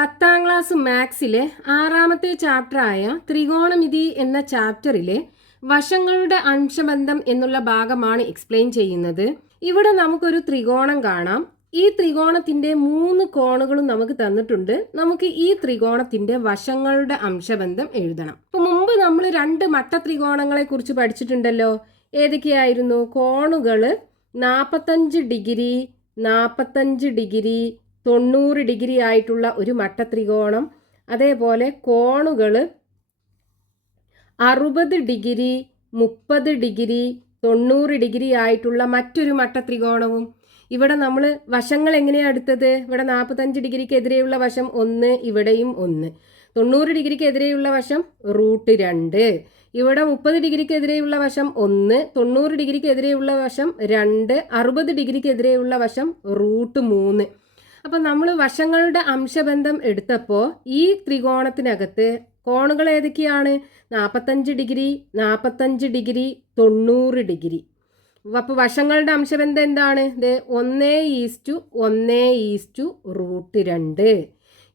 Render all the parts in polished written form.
10ാം class മാത്സിലെ 6ാമത്തെ ചാപ്റ്ററായ ത്രികോണമിതി എന്ന ചാപ്റ്ററിലെ വശങ്ങളുടെ അംശബന്ധം എന്നുള്ള ഭാഗമാണ് എക്സ്പ്ലെയിൻ ചെയ്യുന്നത്. ഇവിടെ നമുക്കൊരു ത്രികോണം കാണാം. ഈ ത്രികോണത്തിന്റെ 3 കോണുകളും നമുക്ക് തന്നിട്ടുണ്ട്. നമുക്ക് ഈ ത്രികോണത്തിന്റെ വശങ്ങളുടെ അംശബന്ധം എഴുതണം. അപ്പൊ മുമ്പ് നമ്മൾ 2 മട്ട ത്രികോണങ്ങളെ കുറിച്ച് പഠിച്ചിട്ടുണ്ടല്ലോ. ഏതൊക്കെയായിരുന്നു? കോണുകള് 45 ഡിഗ്രി, 45 ഡിഗ്രി, 90 ഡിഗ്രി ആയിട്ടുള്ള ഒരു മട്ട ത്രികോണം. അതേപോലെ കോണുകൾ 60 ഡിഗ്രി, 30 ഡിഗ്രി, 90 ഡിഗ്രി ആയിട്ടുള്ള മറ്റൊരു മട്ട ത്രികോണവും. ഇവിടെ നമ്മൾ വശങ്ങൾ എങ്ങനെയാണ് എടുത്തത്? ഇവിടെ 45 ഡിഗ്രിക്ക് എതിരെയുള്ള വശം 1, ഇവിടെയും 1. 90 ഡിഗ്രിക്ക് എതിരെയുള്ള വശം √2. ഇവിടെ 30 ഡിഗ്രിക്ക് എതിരെയുള്ള വശം 1, 90 ഡിഗ്രിക്ക് എതിരെയുള്ള വശം 2, 60 ഡിഗ്രിക്ക് എതിരെയുള്ള വശം √3. അപ്പം നമ്മൾ വശങ്ങളുടെ അംശബന്ധം എടുത്തപ്പോൾ ഈ ത്രികോണത്തിനകത്ത് കോണുകൾ ഏതൊക്കെയാണ്? 45 ഡിഗ്രി, 45 ഡിഗ്രി, 90 ഡിഗ്രി. അപ്പോൾ വശങ്ങളുടെ അംശബന്ധം എന്താണ്? 1:1:√2.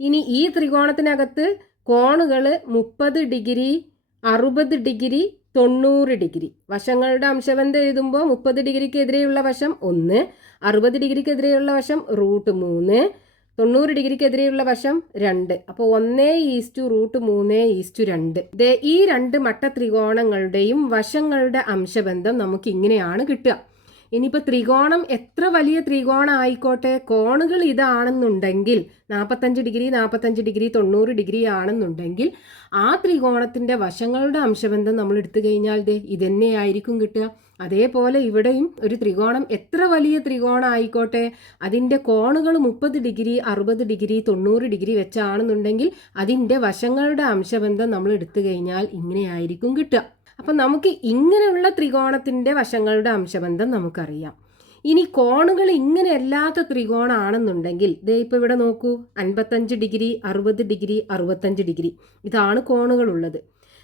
ഇനി ഈ ത്രികോണത്തിനകത്ത് കോണുകൾ 30 ഡിഗ്രി, 60 ഡിഗ്രി, 90 ഡിഗ്രി. വശങ്ങളുടെ അംശബന്ധം എഴുതുമ്പോൾ 30 ഡിഗ്രിക്ക് എതിരെയുള്ള വശം 1, 60 ഡിഗ്രിക്ക് എതിരെയുള്ള വശം √3, 90 ഡിഗ്രിക്ക് എതിരെയുള്ള വശം 2. അപ്പോൾ 1:√3:2. ഈ 2 മട്ട ത്രികോണങ്ങളുടെയും വശങ്ങളുടെ അംശബന്ധം നമുക്ക് ഇങ്ങനെയാണ് കിട്ടുക. ഇനിയിപ്പോൾ ത്രികോണം എത്ര വലിയ ത്രികോണം ആയിക്കോട്ടെ, കോണുകൾ ഇതാണെന്നുണ്ടെങ്കിൽ 45 ഡിഗ്രി, 45 ഡിഗ്രി, 90 ഡിഗ്രി ആണെന്നുണ്ടെങ്കിൽ ആ ത്രികോണത്തിൻ്റെ വശങ്ങളുടെ അംശബന്ധം നമ്മൾ എടുത്തു കഴിഞ്ഞാൽ ഇതന്നെയായിരിക്കും കിട്ടുക. അതേപോലെ ഇവിടെയും ഒരു ത്രികോണം എത്ര വലിയ ത്രികോണം ആയിക്കോട്ടെ, അതിൻ്റെ കോണുകൾ 30 ഡിഗ്രി, 60 ഡിഗ്രി, 90 ഡിഗ്രി വെച്ചാണെന്നുണ്ടെങ്കിൽ അതിൻ്റെ വശങ്ങളുടെ അംശബന്ധം നമ്മൾ എടുത്തു കഴിഞ്ഞാൽ ഇങ്ങനെയായിരിക്കും കിട്ടുക. അപ്പം നമുക്ക് ഇങ്ങനെയുള്ള ത്രികോണത്തിൻ്റെ വശങ്ങളുടെ അംശബന്ധം നമുക്കറിയാം. ഇനി കോണുകൾ ഇങ്ങനെ അല്ലാത്ത ത്രികോണമാണെന്നുണ്ടെങ്കിൽ ഇപ്പോൾ ഇവിടെ നോക്കൂ, 55 ഡിഗ്രി, 60 ഡിഗ്രി, 65 ഡിഗ്രി, ഇതാണ് കോണുകളുള്ളത്.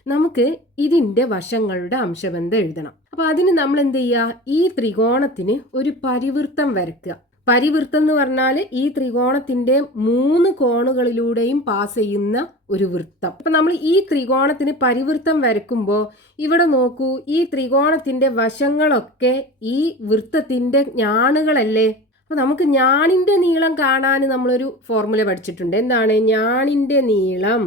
നമുക്ക് ഇതിൻ്റെ വശങ്ങളുടെ അംശബന്ധം എഴുതണം. അപ്പോൾ അതിന് നമ്മൾ എന്ത് ചെയ്യുക? ഈ ത്രികോണത്തിന് ഒരു പരിവൃത്തം വരയ്ക്കുക. പരിവൃത്തം എന്ന് പറഞ്ഞാൽ ഈ ത്രികോണത്തിൻ്റെ 3 കോണുകളിലൂടെയും പാസ് ചെയ്യുന്ന ഒരു വൃത്തം. അപ്പം നമ്മൾ ഈ ത്രികോണത്തിന് പരിവൃത്തം വരയ്ക്കുമ്പോൾ ഇവിടെ നോക്കൂ, ഈ ത്രികോണത്തിൻ്റെ വശങ്ങളൊക്കെ ഈ വൃത്തത്തിൻ്റെ ഞാണുകളല്ലേ. അപ്പോൾ നമുക്ക് ഞാണിൻ്റെ നീളം കാണാൻ നമ്മളൊരു ഫോർമുല പഠിച്ചിട്ടുണ്ട്. എന്താണ് ഞാണിൻ്റെ നീളം?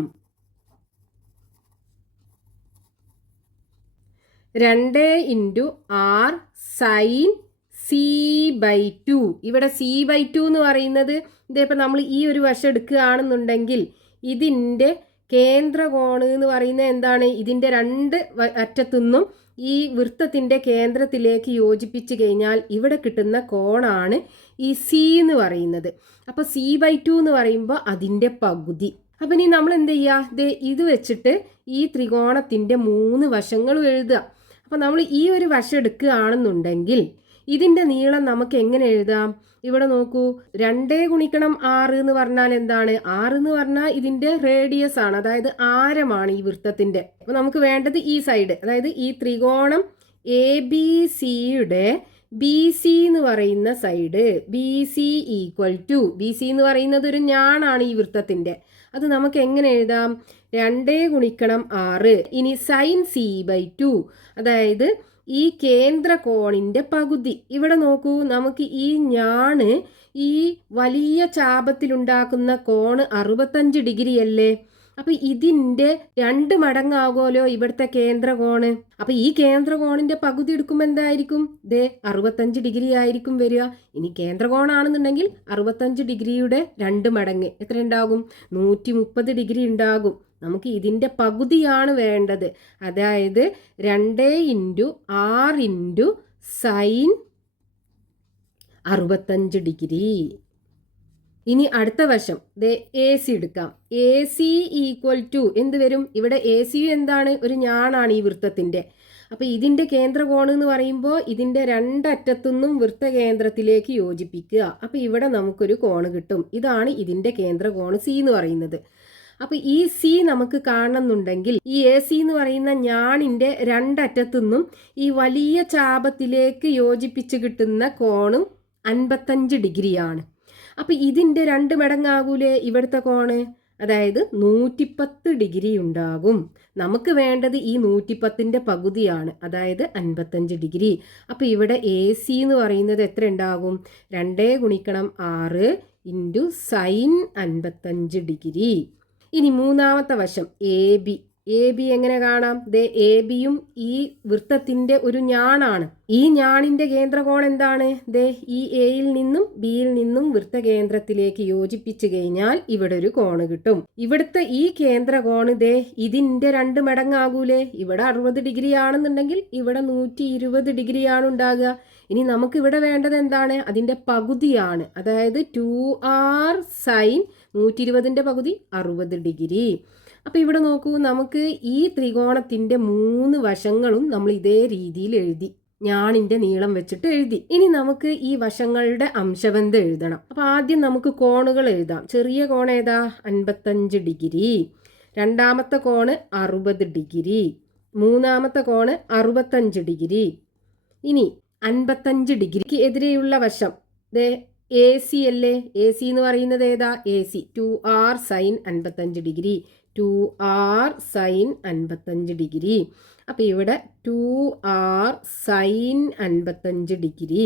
2 × r sin c/2. ഇവിടെ c/2 എന്ന് പറയുന്നത് ഇതേപ്പോൾ നമ്മൾ ഈ ഒരു വശം എടുക്കുകയാണെന്നുണ്ടെങ്കിൽ ഇതിൻ്റെ കേന്ദ്രകോണ് എന്ന് പറയുന്നത് എന്താണ്? ഇതിൻ്റെ 2 അറ്റത്തുനിന്നും ഈ വൃത്തത്തിൻ്റെ കേന്ദ്രത്തിലേക്ക് യോജിപ്പിച്ച് കഴിഞ്ഞാൽ ഇവിടെ കിട്ടുന്ന കോണാണ് ഈ c എന്ന് പറയുന്നത്. അപ്പോൾ c/2 എന്ന് പറയുമ്പോൾ അതിൻ്റെ പകുതി. അപ്പം ഇനി നമ്മൾ എന്ത് ചെയ്യുക? ഇത് വെച്ചിട്ട് ഈ ത്രികോണത്തിൻ്റെ 3 വശങ്ങളും എഴുതുക. അപ്പം നമ്മൾ ഈ ഒരു വശം എടുക്കുകയാണെന്നുണ്ടെങ്കിൽ ഇതിൻ്റെ നീളം നമുക്ക് എങ്ങനെ എഴുതാം? ഇവിടെ നോക്കൂ, 2 × r എന്ന് പറഞ്ഞാൽ എന്താണ്? r എന്ന് പറഞ്ഞാൽ ഇതിൻ്റെ റേഡിയസ് ആണ്, അതായത് ആരമാണ് ഈ വൃത്തത്തിൻ്റെ. അപ്പോൾ നമുക്ക് വേണ്ടത് ഈ സൈഡ്, അതായത് ഈ ത്രികോണം ABC-യുടെ BC എന്ന് പറയുന്ന സൈഡ്, BC = BC എന്ന് പറയുന്നത് ഒരു ഞാണാണ് ഈ വൃത്തത്തിൻ്റെ. അത് നമുക്ക് എങ്ങനെ എഴുതാം? 2 × r. ഇനി sin c/2, അതായത് ഈ കേന്ദ്ര കോണിൻ്റെ പകുതി. ഇവിടെ നോക്കൂ, നമുക്ക് ഈ ഞാണ് ഈ വലിയ ചാപത്തിലുണ്ടാക്കുന്ന കോണ് 65 ഡിഗ്രി അല്ലേ. അപ്പം ഇതിൻ്റെ 2 മടങ്ങാകുമല്ലോ ഇവിടുത്തെ കേന്ദ്രകോണ്. അപ്പം ഈ കേന്ദ്രകോണിൻ്റെ പകുതി എടുക്കുമ്പോൾ എന്തായിരിക്കും? 65 ഡിഗ്രി ആയിരിക്കും വരിക. ഇനി കേന്ദ്രകോണാണെന്നുണ്ടെങ്കിൽ 65 ഡിഗ്രിയുടെ 2 മടങ്ങ് എത്ര ഉണ്ടാകും? 130 ഡിഗ്രി ഉണ്ടാകും. നമുക്ക് ഇതിൻ്റെ പകുതിയാണ് വേണ്ടത്, അതായത് 2 × r × sin 65 ഡിഗ്രി. ഇനി അടുത്ത വശം AC എടുക്കാം. AC = എന്ത് വരും? ഇവിടെ AC എന്താണ്? ഒരു ഞാണാണ് ഈ വൃത്തത്തിൻ്റെ. അപ്പോൾ ഇതിൻ്റെ കേന്ദ്രകോണ് എന്ന് പറയുമ്പോൾ ഇതിൻ്റെ 2 അറ്റത്തുനിന്നും വൃത്തകേന്ദ്രത്തിലേക്ക് യോജിപ്പിക്കുക. അപ്പോൾ ഇവിടെ നമുക്കൊരു കോണ് കിട്ടും. ഇതാണ് ഇതിൻ്റെ കേന്ദ്രകോണ് C എന്ന് പറയുന്നത്. അപ്പോൾ ഈ C നമുക്ക് കാണണമെന്നുണ്ടെങ്കിൽ ഈ AC എന്ന് പറയുന്ന ഞാണിൻ്റെ 2 അറ്റത്തുനിന്നും ഈ വലിയ ചാപത്തിലേക്ക് യോജിപ്പിച്ച് കിട്ടുന്ന കോണും 55 ഡിഗ്രിയാണ്. അപ്പോൾ ഇതിൻ്റെ 2 മടങ്ങാകൂലേ ഇവിടുത്തെ കോണ്? അതായത് 110 ഡിഗ്രി ഉണ്ടാകും. നമുക്ക് വേണ്ടത് ഈ 110ന്റെ പകുതിയാണ്, അതായത് 55 ഡിഗ്രി. അപ്പോൾ ഇവിടെ എ സി എന്ന് പറയുന്നത് എത്ര ഉണ്ടാകും? 2 ഗുണിക്കണം 6 ഇൻറ്റു സൈൻ 55 ഡിഗ്രി. ഇനി മൂന്നാമത്തെ വശം എ ബി. എ ബി എങ്ങനെ കാണാം? ദേ എ ബിയും ഈ വൃത്തത്തിന്റെ ഒരു ഞാണാണ്. ഈ ഞാണിന്റെ കേന്ദ്രകോൺ എന്താണ്? ദേ ഈ എയിൽ നിന്നും ബിയിൽ നിന്നും വൃത്തകേന്ദ്രത്തിലേക്ക് യോജിപ്പിച്ചു കഴിഞ്ഞാൽ ഇവിടെ ഒരു കോണ് കിട്ടും. ഇവിടുത്തെ ഈ കേന്ദ്രകോണ് ദേ ഇതിന്റെ 2 മടങ്ങാകൂലേ? ഇവിടെ 60 ഡിഗ്രി ആണെന്നുണ്ടെങ്കിൽ ഇവിടെ 120 ഡിഗ്രിയാണ് ഉണ്ടാകുക. ഇനി നമുക്ക് ഇവിടെ വേണ്ടത് എന്താണ്? അതിന്റെ പകുതിയാണ്, അതായത് 2r സൈൻ 120ന്റെ പകുതി 60 ഡിഗ്രി. അപ്പോൾ ഇവിടെ നോക്കൂ, നമുക്ക് ഈ ത്രികോണത്തിന്റെ 3 വശങ്ങളും നമ്മൾ ഇതേ രീതിയിൽ എഴുതി, ഞാണിന്റെ നീളം വെച്ചിട്ട് എഴുതി. ഇനി നമുക്ക് ഈ വശങ്ങളുടെ അംശബന്ധം എഴുതണം. അപ്പോൾ ആദ്യം നമുക്ക് കോണുകൾ എഴുതാം. ചെറിയ കോൺ ഏതാ? 55 ഡിഗ്രി. രണ്ടാമത്തെ കോണ് 60 ഡിഗ്രി. മൂന്നാമത്തെ കോണ് 65 ഡിഗ്രി. ഇനി 55 ഡിഗ്രിക്ക് എതിരെയുള്ള വശം ദേ എ സി അല്ലേ? എ സി എന്ന് പറയുന്നത് ഏതാ? A C 2r sine 55 degree. 2r sine 55 degree. അപ്പോൾ ഇവിടെ 2r സൈൻ 55 ഡിഗ്രി.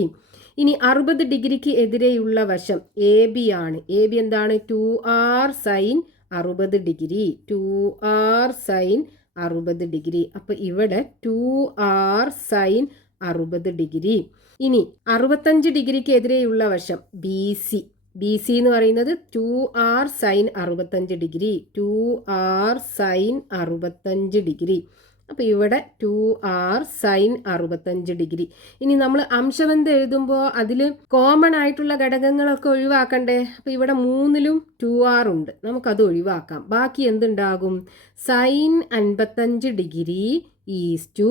ഇനി 60 ഡിഗ്രിക്ക് എതിരെയുള്ള വശം എ ബി ആണ്. എ ബി എന്താണ്? 2r sign 60 degree. 2r sign 60 degree. അപ്പോൾ ഇവിടെ 2r സൈൻ 60 ഡിഗ്രി. ഇനി 65 ഡിഗ്രിക്ക് എതിരെയുള്ള വശം ബി സി. ബി സി എന്ന് പറയുന്നത് 2r sign 65 degree. 2r sign 65 degree. അപ്പോൾ ഇവിടെ 2r സൈൻ 65 ഡിഗ്രി. ഇനി നമ്മൾ അംശബന്ധം എഴുതുമ്പോൾ അതിൽ കോമൺ ആയിട്ടുള്ള ഘടകങ്ങളൊക്കെ ഒഴിവാക്കണ്ടേ? അപ്പോൾ ഇവിടെ 3ലും 2r ഉണ്ട്, നമുക്കത് ഒഴിവാക്കാം. ബാക്കി എന്തുണ്ടാകും? Sine 55 degree is to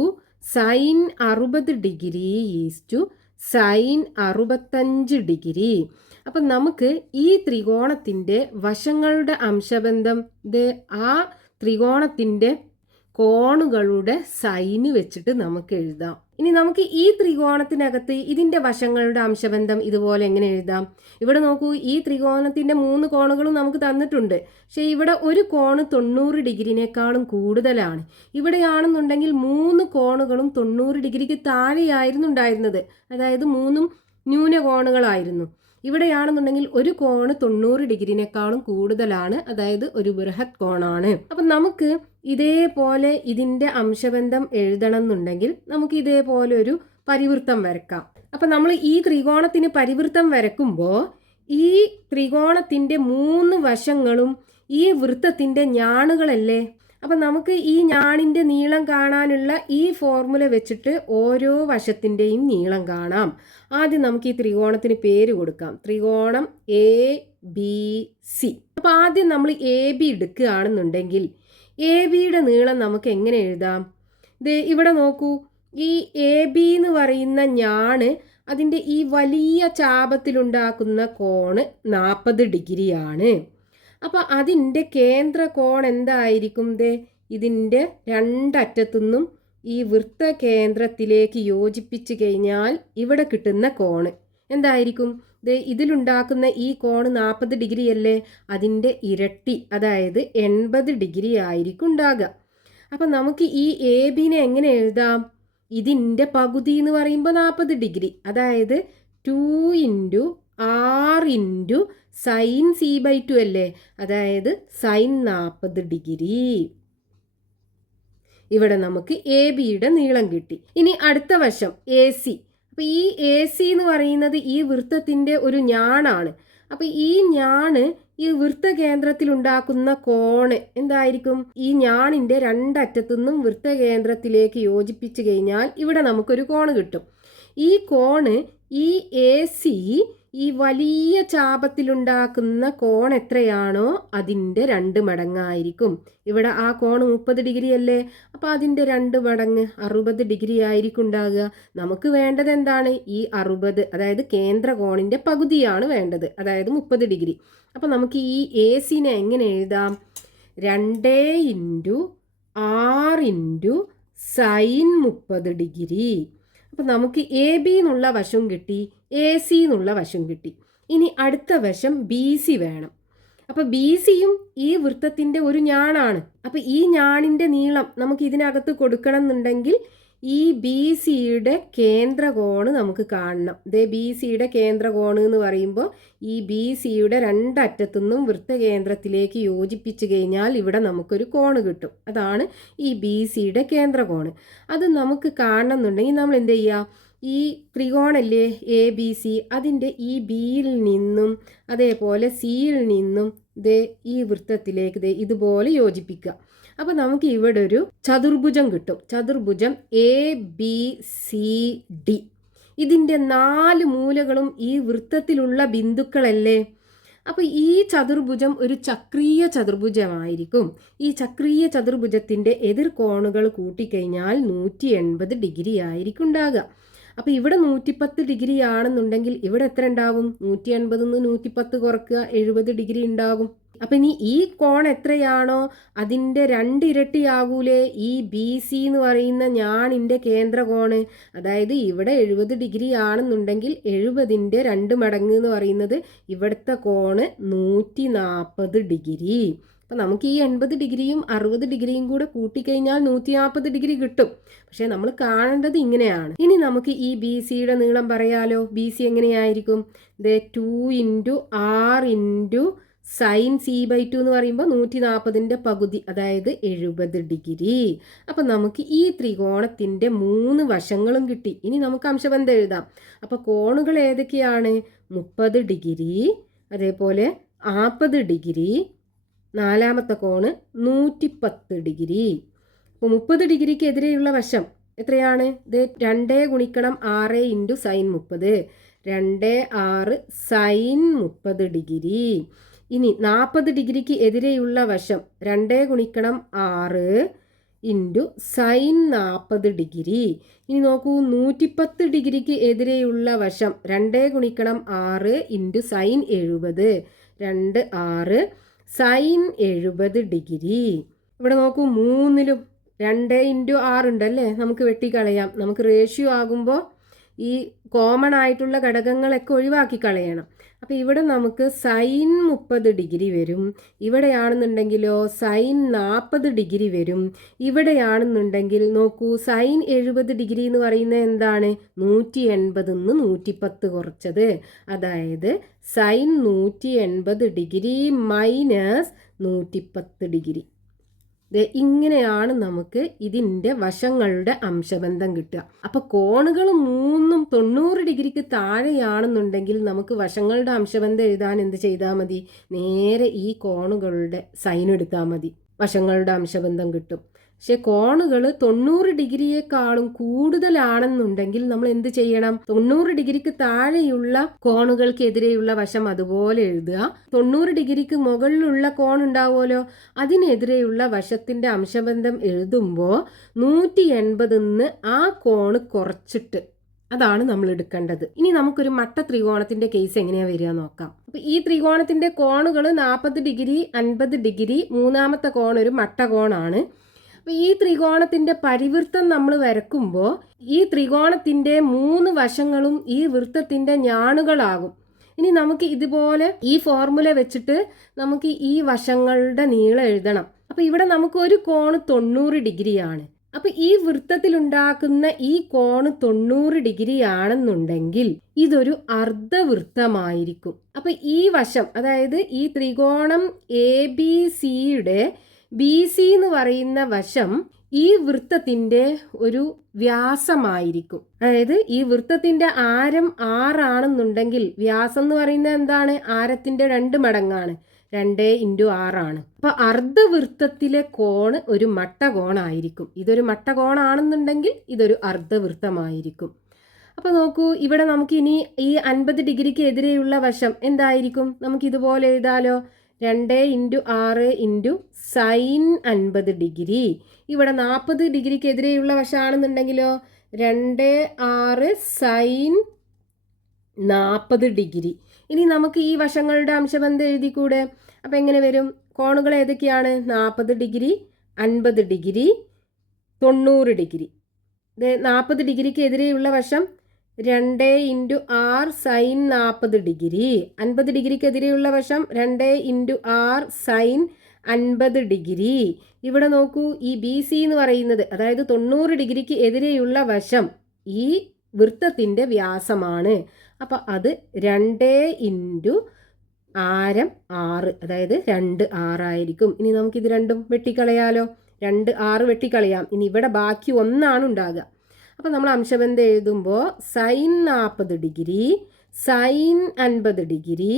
sine 60 degree is to sine 65 degree. അപ്പം നമുക്ക് ഈ ത്രികോണത്തിൻ്റെ വശങ്ങളുടെ അംശബന്ധം ആ ത്രികോണത്തിൻ്റെ കോണുകളുടെ സൈന് വെച്ചിട്ട് നമുക്ക് എഴുതാം. ഇനി നമുക്ക് ഈ ത്രികോണത്തിനകത്ത് ഇതിൻ്റെ വശങ്ങളുടെ അംശബന്ധം ഇതുപോലെ എങ്ങനെ എഴുതാം? ഇവിടെ നോക്കൂ, ഈ ത്രികോണത്തിൻ്റെ 3 കോണുകളും നമുക്ക് തന്നിട്ടുണ്ട്. പക്ഷേ ഇവിടെ ഒരു കോണ് 90 ഡിഗ്രിനേക്കാളും കൂടുതലാണ്. ഇവിടെയാണെന്നുണ്ടെങ്കിൽ 3 കോണുകളും 90 ഡിഗ്രിക്ക് താഴെയായിരുന്നു ഉണ്ടായിരുന്നത്, അതായത് 3ഉം ന്യൂനകോണുകളായിരുന്നു. ഇവിടെയാണെന്നുണ്ടെങ്കിൽ ഒരു കോണ് 90 ഡിഗ്രിനേക്കാളും കൂടുതലാണ്, അതായത് ഒരു ബൃഹത് കോണാണ്. അപ്പം നമുക്ക് ഇതേപോലെ ഇതിൻ്റെ അംശബന്ധം എഴുതണം എന്നുണ്ടെങ്കിൽ നമുക്ക് ഇതേപോലെ ഒരു പരിവൃത്തം വരക്കാം. അപ്പം നമ്മൾ ഈ ത്രികോണത്തിന് പരിവൃത്തം വരക്കുമ്പോൾ ഈ ത്രികോണത്തിൻ്റെ 3 വശങ്ങളും ഈ വൃത്തത്തിൻ്റെ ഞാണുകളല്ലേ? അപ്പം നമുക്ക് ഈ ഞാണിൻ്റെ നീളം കാണാനുള്ള ഈ ഫോർമുല വെച്ചിട്ട് ഓരോ വശത്തിൻ്റെയും നീളം കാണാം. ആദ്യം നമുക്ക് ഈ ത്രികോണത്തിന് പേര് കൊടുക്കാം. ത്രികോണം എ ബി സി. അപ്പം ആദ്യം നമ്മൾ എ ബി എടുക്കുകയാണെന്നുണ്ടെങ്കിൽ എ ബിയുടെ നീളം നമുക്ക് എങ്ങനെ എഴുതാം? ഇവിടെ നോക്കൂ, ഈ എ ബി എന്ന് പറയുന്ന ഞാണ് അതിൻ്റെ ഈ വലിയ ചാപത്തിലുണ്ടാക്കുന്ന കോണ് 40 ഡിഗ്രിയാണ്. അപ്പോൾ അതിൻ്റെ കേന്ദ്ര കോൺ എന്തായിരിക്കും? ഇതിൻ്റെ 2 അറ്റത്തുനിന്നും ഈ വൃത്ത കേന്ദ്രത്തിലേക്ക് യോജിപ്പിച്ച് കഴിഞ്ഞാൽ ഇവിടെ കിട്ടുന്ന കോണ് എന്തായിരിക്കും? ഇതിലുണ്ടാക്കുന്ന ഈ കോണ് 40 ഡിഗ്രി അല്ലേ? അതിൻ്റെ ഇരട്ടി, അതായത് 80 ഡിഗ്രി ആയിരിക്കും ഉണ്ടാകുക. അപ്പം നമുക്ക് ഈ എ ബിനെ എങ്ങനെ എഴുതാം? ഇതിൻ്റെ പകുതി എന്ന് പറയുമ്പോൾ 40 ഡിഗ്രി, അതായത് 2 into r into sine c/2 അല്ലേ? അതായത് സൈൻ 40 ഡിഗ്രി. ഇവിടെ നമുക്ക് എ ബിയുടെ നീളം കിട്ടി. ഇനി അടുത്ത വശം എ സി. അപ്പോൾ ഈ എ സി എന്ന് പറയുന്നത് ഈ വൃത്തത്തിൻ്റെ ഒരു ഞാണാണ്. അപ്പോൾ ഈ ഞാണ് ഈ വൃത്തകേന്ദ്രത്തിൽ ഉണ്ടാക്കുന്ന കോണ് എന്തായിരിക്കും? ഈ ഞാണിൻ്റെ 2 അറ്റത്തുനിന്നും വൃത്തകേന്ദ്രത്തിലേക്ക് യോജിപ്പിച്ച് കഴിഞ്ഞാൽ ഇവിടെ നമുക്കൊരു കോണ് കിട്ടും. ഈ കോണ് ഈ എ സി ഈ വലിയ ചാപത്തിലുണ്ടാക്കുന്ന കോൺ എത്രയാണോ അതിൻ്റെ 2 മടങ്ങായിരിക്കും. ഇവിടെ ആ കോൺ 30 ഡിഗ്രി അല്ലേ? അപ്പോൾ അതിൻ്റെ 2 മടങ്ങ് 60 ഡിഗ്രി ആയിരിക്കും ഉണ്ടാകുക. നമുക്ക് വേണ്ടത് എന്താണ്? ഈ 60, അതായത് കേന്ദ്ര കോണിൻ്റെ പകുതിയാണ് വേണ്ടത്, അതായത് 30 ഡിഗ്രി. അപ്പോൾ നമുക്ക് ഈ എ സിനെ എങ്ങനെ എഴുതാം? 2 into r into sine 30 degree. അപ്പം നമുക്ക് എ ബി എന്നുള്ള വശം കിട്ടി, എ സി എന്നുള്ള വശം കിട്ടി. ഇനി അടുത്ത വശം ബി സി വേണം. അപ്പോൾ BCയും ഈ വൃത്തത്തിൻ്റെ ഒരു ഞാണാണ്. അപ്പോൾ ഈ ഞാണിൻ്റെ നീളം നമുക്ക് ഇതിനകത്ത് കൊടുക്കണം എന്നുണ്ടെങ്കിൽ ഈ BCയുടെ കേന്ദ്രകോണ് നമുക്ക് കാണണം. BCയുടെ കേന്ദ്രകോണ് എന്ന് പറയുമ്പോൾ ഈ BCയുടെ രണ്ടറ്റത്തുനിന്നും വൃത്തകേന്ദ്രത്തിലേക്ക് യോജിപ്പിച്ച് കഴിഞ്ഞാൽ ഇവിടെ നമുക്കൊരു കോണ് കിട്ടും. അതാണ് ഈ BCയുടെ കേന്ദ്രകോണ്. അത് നമുക്ക് കാണണം എന്നുണ്ടെങ്കിൽ നമ്മൾ എന്ത് ചെയ്യുക, ഈ ത്രികോണല്ലേ ABC, അതിൻ്റെ ഈ ബിയിൽ നിന്നും അതേപോലെ സിയിൽ നിന്നും ഈ വൃത്തത്തിലേക്ക് ഇതുപോലെ യോജിപ്പിക്കുക. അപ്പോൾ നമുക്ക് ഇവിടെ ഒരു ചതുർഭുജം കിട്ടും. ചതുർഭുജം ABCD. ഇതിൻ്റെ 4 മൂലകളും ഈ വൃത്തത്തിലുള്ള ബിന്ദുക്കളല്ലേ. അപ്പോൾ ഈ ചതുർഭുജം ഒരു ചക്രീയ ചതുർഭുജമായിരിക്കും. ഈ ചക്രീയ ചതുർഭുജത്തിൻ്റെ എതിർ കോണുകൾ കൂട്ടിക്കഴിഞ്ഞാൽ 180 ഡിഗ്രി ആയിരിക്കും ഉണ്ടാകുക. അപ്പോൾ ഇവിടെ 110 ഡിഗ്രി ആണെന്നുണ്ടെങ്കിൽ ഇവിടെ എത്ര ഉണ്ടാകും? 180 110 കുറക്കുക 70 ഡിഗ്രി ഉണ്ടാകും. അപ്പം ഇനി ഈ കോൺ എത്രയാണോ അതിൻ്റെ 2 ഇരട്ടിയാകൂലേ ഈ BC എന്ന് പറയുന്ന ഞാണിൻ്റെ കേന്ദ്രകോണ്. അതായത് ഇവിടെ 70 ഡിഗ്രി ആണെന്നുണ്ടെങ്കിൽ 70ൻ്റെ 2 മടങ്ങ് എന്ന് പറയുന്നത് ഇവിടുത്തെ കോണ് 140 ഡിഗ്രി. അപ്പം നമുക്ക് ഈ 80 ഡിഗ്രിയും 60 ഡിഗ്രിയും കൂടെ കൂട്ടിക്കഴിഞ്ഞാൽ 140 ഡിഗ്രി കിട്ടും. പക്ഷേ നമ്മൾ കാണേണ്ടത് ഇങ്ങനെയാണ്. ഇനി നമുക്ക് ഈ BCയുടെ നീളം പറയാലോ. BC എങ്ങനെയായിരിക്കും? 2 × R × sin C/2 എന്ന് പറയുമ്പോൾ 140ൻ്റെ പകുതി, അതായത് 70 ഡിഗ്രി. അപ്പം നമുക്ക് ഈ ത്രികോണത്തിൻ്റെ 3 വശങ്ങളും കിട്ടി. ഇനി നമുക്ക് അംശബന്ധം എഴുതാം. അപ്പോൾ കോണുകൾ ഏതൊക്കെയാണ്? 30 ഡിഗ്രി, അതേപോലെ 40 ഡിഗ്രി, 4ാമത്തെ കോണ് 110 ഡിഗ്രി. അപ്പോൾ 30 ഡിഗ്രിക്ക് എതിരെയുള്ള വശം എത്രയാണ്? 2 × R × sin 30, 2 6 sin 30 ഡിഗ്രി. ഇനി 40 ഡിഗ്രിക്ക് എതിരെയുള്ള വശം 2 × R × sin 40 ഡിഗ്രി. ഇനി നോക്കൂ, 110 ഡിഗ്രിക്ക് എതിരെയുള്ള വശം 2 × R × sin 70, 2 6 sin 70 ഡിഗ്രി. ഇവിടെ നോക്കൂ, 3ലും 2 × R ഉണ്ടല്ലേ, നമുക്ക് വെട്ടിക്കളയാം. നമുക്ക് റേഷ്യോ ആകുമ്പോൾ ഈ കോമൺ ആയിട്ടുള്ള ഘടകങ്ങളൊക്കെ ഒഴിവാക്കി കളയണം. അപ്പോൾ ഇവിടെ നമുക്ക് sin 30 ഡിഗ്രി വരും. ഇവിടെയാണെന്നുണ്ടെങ്കിലോ sin 40 ഡിഗ്രി വരും. ഇവിടെയാണെന്നുണ്ടെങ്കിൽ നോക്കൂ, sin 70 ഡിഗ്രി എന്ന് പറയുന്നത് എന്താണ്? 180 110 കുറച്ചത്, അതായത് sin 180 ഡിഗ്രി മൈനസ് 110 ഡിഗ്രി. ഇങ്ങനെയാണ് നമുക്ക് ഇതിൻ്റെ വശങ്ങളുടെ അംശബന്ധം കിട്ടുക. അപ്പോൾ കോണുകൾ 3ഉം 90 ഡിഗ്രിക്ക് താഴെയാണെന്നുണ്ടെങ്കിൽ നമുക്ക് വശങ്ങളുടെ അംശബന്ധം എഴുതാൻ എന്ത് ചെയ്താൽ മതി? നേരെ ഈ കോണുകളുടെ സൈൻ എടുത്താൽ മതി, വശങ്ങളുടെ അംശബന്ധം കിട്ടും. പക്ഷെ കോണുകൾ 90 ഡിഗ്രിയേക്കാളും കൂടുതലാണെന്നുണ്ടെങ്കിൽ നമ്മൾ എന്ത് ചെയ്യണം? 90 ഡിഗ്രിക്ക് താഴെയുള്ള കോണുകൾക്കെതിരെയുള്ള വശം അതുപോലെ എഴുതുക. 90 ഡിഗ്രിക്ക് മുകളിലുള്ള കോൺ ഉണ്ടാവുമല്ലോ, അതിനെതിരെയുള്ള വശത്തിന്റെ അംശബന്ധം എഴുതുമ്പോൾ 180 ആ കോണ് കുറച്ചിട്ട് അതാണ് നമ്മൾ എടുക്കേണ്ടത്. ഇനി നമുക്കൊരു മട്ട ത്രികോണത്തിന്റെ കേസ് എങ്ങനെയാ വരിക നോക്കാം. അപ്പൊ ഈ ത്രികോണത്തിന്റെ കോണുകൾ 40 ഡിഗ്രി 50 ഡിഗ്രി, 3ാമത്തെ കോൺ ഒരു മട്ട കോണാണ്. അപ്പോൾ ഈ ത്രികോണത്തിൻ്റെ പരിവൃത്തം നമ്മൾ വരക്കുമ്പോൾ ഈ ത്രികോണത്തിൻ്റെ 3 വശങ്ങളും ഈ വൃത്തത്തിൻ്റെ ഞാണുകളാകും. ഇനി നമുക്ക് ഇതുപോലെ ഈ ഫോർമുല വെച്ചിട്ട് നമുക്ക് ഈ വശങ്ങളുടെ നീളം എഴുതണം. അപ്പോൾ ഇവിടെ നമുക്ക് ഒരു കോണ് 90 ഡിഗ്രിയാണ്. അപ്പോൾ ഈ വൃത്തത്തിലുണ്ടാക്കുന്ന ഈ കോണ് 90 ഡിഗ്രി ആണെന്നുണ്ടെങ്കിൽ ഇതൊരു അർദ്ധവൃത്തമായിരിക്കും. അപ്പോൾ ഈ വശം, അതായത് ഈ ത്രികോണം ABCയുടെ BC എന്ന് പറയുന്ന വശം ഈ വൃത്തത്തിൻ്റെ ഒരു വ്യാസമായിരിക്കും. അതായത് ഈ വൃത്തത്തിൻ്റെ ആരം 6 ആണെന്നുണ്ടെങ്കിൽ വ്യാസം എന്ന് പറയുന്നത് എന്താണ്? ആരത്തിൻ്റെ 2 മടങ്ങാണ്, 2 × 6 ആണ്. അപ്പോൾ അർദ്ധവൃത്തത്തിലെ കോണ് ഒരു മട്ടകോണായിരിക്കും. ഇതൊരു മട്ടകോണാണെന്നുണ്ടെങ്കിൽ ഇതൊരു അർദ്ധവൃത്തമായിരിക്കും. അപ്പോൾ നോക്കൂ, ഇവിടെ നമുക്ക് ഇനി ഈ 50 ഡിഗ്രിക്ക് എതിരെയുള്ള വശം എന്തായിരിക്കും? നമുക്ക് ഇതുപോലെ എഴുതാലോ, 2 × R × sin 50 ഡിഗ്രി. ഇവിടെ 40 ഡിഗ്രിക്ക് എതിരെയുള്ള വശമാണെന്നുണ്ടെങ്കിലോ 2 6 sin 40 ഡിഗ്രി. ഇനി നമുക്ക് ഈ വശങ്ങളുടെ അംശബന്ധം എഴുതിക്കൂടെ? അപ്പോൾ എങ്ങനെ വരും? കോണുകൾ ഏതൊക്കെയാണ്? 40 ഡിഗ്രി, 50 ഡിഗ്രി, 90 ഡിഗ്രി. 40 ഡിഗ്രിക്ക് എതിരെയുള്ള വശം 2 ഇൻറ്റു ആർ സൈൻ 40 ഡിഗ്രി. 50 ഡിഗ്രിക്കെതിരെയുള്ള വശം 2 ഇൻറ്റു ആർ സൈൻ 50 ഡിഗ്രി. ഇവിടെ നോക്കൂ, ഈ ബി സി എന്ന് പറയുന്നത്, അതായത് 90 ഡിഗ്രിക്ക് എതിരെയുള്ള വശം ഈ വൃത്തത്തിൻ്റെ വ്യാസമാണ്. അപ്പം അത് 2 ഇൻറ്റു ആരം 6, അതായത് 2 ആറായിരിക്കും. ഇനി നമുക്കിത് രണ്ടും വെട്ടിക്കളയാലോ. 2 6 വെട്ടിക്കളയാം. ഇനി ഇവിടെ ബാക്കി 1 ഉണ്ടാകുക. അപ്പം നമ്മൾ അംശബന്ധം എഴുതുമ്പോൾ സൈൻ 40 ഡിഗ്രി സൈൻ 50 ഡിഗ്രി,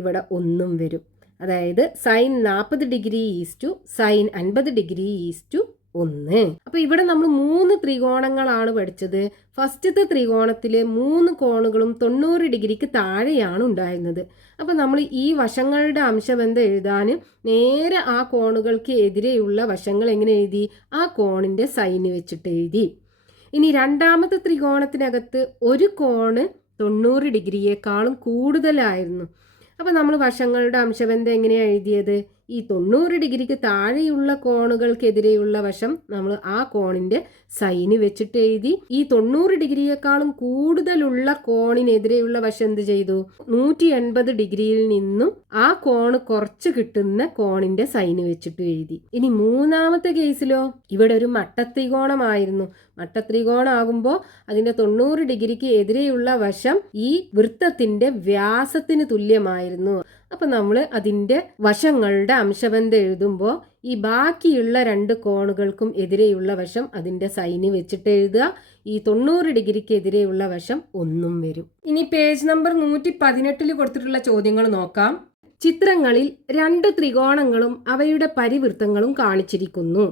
ഇവിടെ 1 വരും. അതായത് sine 40 degree is to sine 50 degree is to 1. അപ്പോൾ ഇവിടെ നമ്മൾ 3 ത്രികോണങ്ങളാണ് പഠിച്ചത്. ഫസ്റ്റത്തെ ത്രികോണത്തിലെ 3 കോണുകളും 90 ഡിഗ്രിക്ക് താഴെയാണ് ഉണ്ടായിരുന്നത്. അപ്പോൾ നമ്മൾ ഈ വശങ്ങളുടെ അംശബന്ധം എഴുതാൻ നേരെ ആ കോണുകൾക്ക് എതിരെയുള്ള വശങ്ങൾ എങ്ങനെ എഴുതി? ആ കോണിൻ്റെ സൈന് വെച്ചിട്ട് എഴുതി. ഇനി രണ്ടാമത്തെ ത്രികോണത്തിനകത്ത് ഒരു കോണ് 90 ഡിഗ്രിയേക്കാളും കൂടുതലായിരുന്നു. അപ്പോൾ നമ്മൾ വശങ്ങളുടെ അംശബന്ധം എങ്ങനെയാണ് എഴുതിയത്? ഈ 90 ഡിഗ്രിക്ക് താഴെയുള്ള കോണുകൾക്കെതിരെയുള്ള വശം നമ്മൾ ആ കോണിൻ്റെ സൈന് വെച്ചിട്ട് എഴുതി. ഈ 90 ഡിഗ്രിയേക്കാളും കൂടുതലുള്ള കോണിനെതിരെയുള്ള വശം എന്ത് ചെയ്തു? 180 ഡിഗ്രിയിൽ നിന്നും ആ കോണ് കുറച്ച് കിട്ടുന്ന കോണിൻ്റെ സൈന് വെച്ചിട്ട് എഴുതി. ഇനി മൂന്നാമത്തെ കേസിലോ, ഇവിടെ ഒരു മട്ടത്രികോണമായിരുന്നു. മട്ടത്രികോണമാകുമ്പോൾ അതിൻ്റെ 90 ഡിഗ്രിക്ക് എതിരെയുള്ള വശം ഈ വൃത്തത്തിൻ്റെ വ്യാസത്തിന് തുല്യമായിരുന്നു. അപ്പം നമ്മൾ അതിൻ്റെ വശങ്ങളുടെ അംശബന്ധം എഴുതുമ്പോൾ ഈ ബാക്കിയുള്ള 2 കോണുകൾക്കും എതിരെയുള്ള വശം അതിൻ്റെ സൈന് വെച്ചിട്ട് എഴുതുക. ഈ 90 ഡിഗ്രിക്ക് എതിരെയുള്ള വശം 1 വരും. ഇനി പേജ് നമ്പർ 118 കൊടുത്തിട്ടുള്ള ചോദ്യങ്ങൾ നോക്കാം. ചിത്രങ്ങളിൽ 2 ത്രികോണങ്ങളും അവയുടെ പരിവൃത്തങ്ങളും കാണിച്ചിരിക്കുന്നു.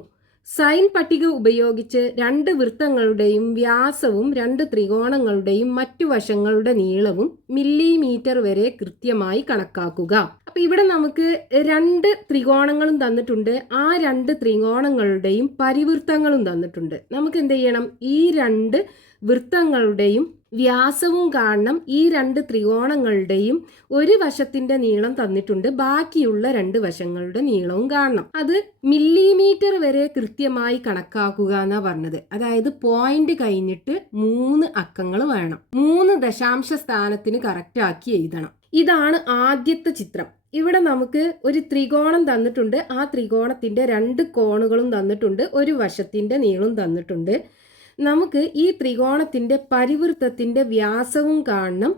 സൈൻ പട്ടിക ഉപയോഗിച്ച് 2 വൃത്തങ്ങളുടെയും വ്യാസവും 2 ത്രികോണങ്ങളുടെയും മറ്റു വശങ്ങളുടെ നീളവും മില്ലിമീറ്റർ വരെ കൃത്യമായി കണക്കാക്കുക. അപ്പൊ ഇവിടെ നമുക്ക് 2 ത്രികോണങ്ങളും തന്നിട്ടുണ്ട്. ആ 2 ത്രികോണങ്ങളുടെയും പരിവൃത്തങ്ങളും തന്നിട്ടുണ്ട്. നമുക്ക് എന്ത് ചെയ്യണം? ഈ 2 വൃത്തങ്ങളുടെയും വ്യാസവും കാണണം. ഈ 2 ത്രികോണങ്ങളുടെയും ഒരു വശത്തിന്റെ നീളം തന്നിട്ടുണ്ട്, ബാക്കിയുള്ള 2 വശങ്ങളുടെ നീളവും കാണണം. അത് മില്ലിമീറ്റർ വരെ കൃത്യമായി കണക്കാക്കുക എന്നാ പറഞ്ഞത്. അതായത് പോയിന്റ് കഴിഞ്ഞിട്ട് 3 അക്കങ്ങൾ വേണം. 3 ദശാംശ സ്ഥാനത്തിന് കറക്റ്റ് ആക്കി എഴുതണം. ഇതാണ് ആദ്യത്തെ ചിത്രം. ഇവിടെ നമുക്ക് ഒരു ത്രികോണം തന്നിട്ടുണ്ട്. ആ ത്രികോണത്തിന്റെ 2 കോണുകളും തന്നിട്ടുണ്ട്, ഒരു വശത്തിന്റെ നീളവും തന്നിട്ടുണ്ട്. നമുക്ക് ഈ ത്രികോണത്തിൻ്റെ പരിവൃത്തത്തിൻ്റെ വ്യാസവും കാണണം.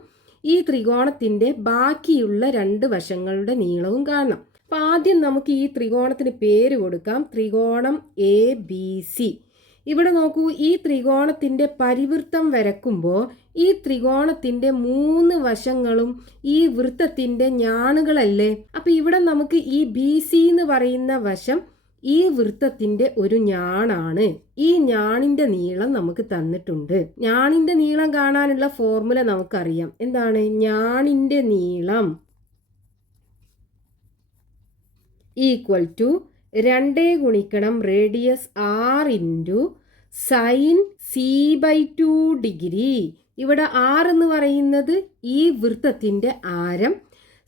ഈ ത്രികോണത്തിൻ്റെ ബാക്കിയുള്ള 2 വശങ്ങളുടെ നീളവും കാണണം. അപ്പം ആദ്യം നമുക്ക് ഈ ത്രികോണത്തിന് പേര് കൊടുക്കാം. ത്രികോണം ABC. ഇവിടെ നോക്കൂ, ഈ ത്രികോണത്തിൻ്റെ പരിവൃത്തം വരക്കുമ്പോൾ ഈ ത്രികോണത്തിൻ്റെ 3 വശങ്ങളും ഈ വൃത്തത്തിൻ്റെ ഞാണുകളല്ലേ. അപ്പം ഇവിടെ നമുക്ക് ഈ BC എന്ന് പറയുന്ന വശം ഈ വൃത്തത്തിന്റെ ഒരു ഞാണാണ്. ഈ ഞാണിന്റെ നീളം നമുക്ക് തന്നിട്ടുണ്ട്. ഞാണിന്റെ നീളം കാണാനുള്ള ഫോർമുല നമുക്കറിയാം. എന്താണ്? ഞാണിന്റെ നീളം ഈക്വൽ ടു 2 ഗുണിക്കണം radius R into sine C/2 degree. ഇവിടെ R എന്ന് പറയുന്നത് ഈ വൃത്തത്തിന്റെ ആരം,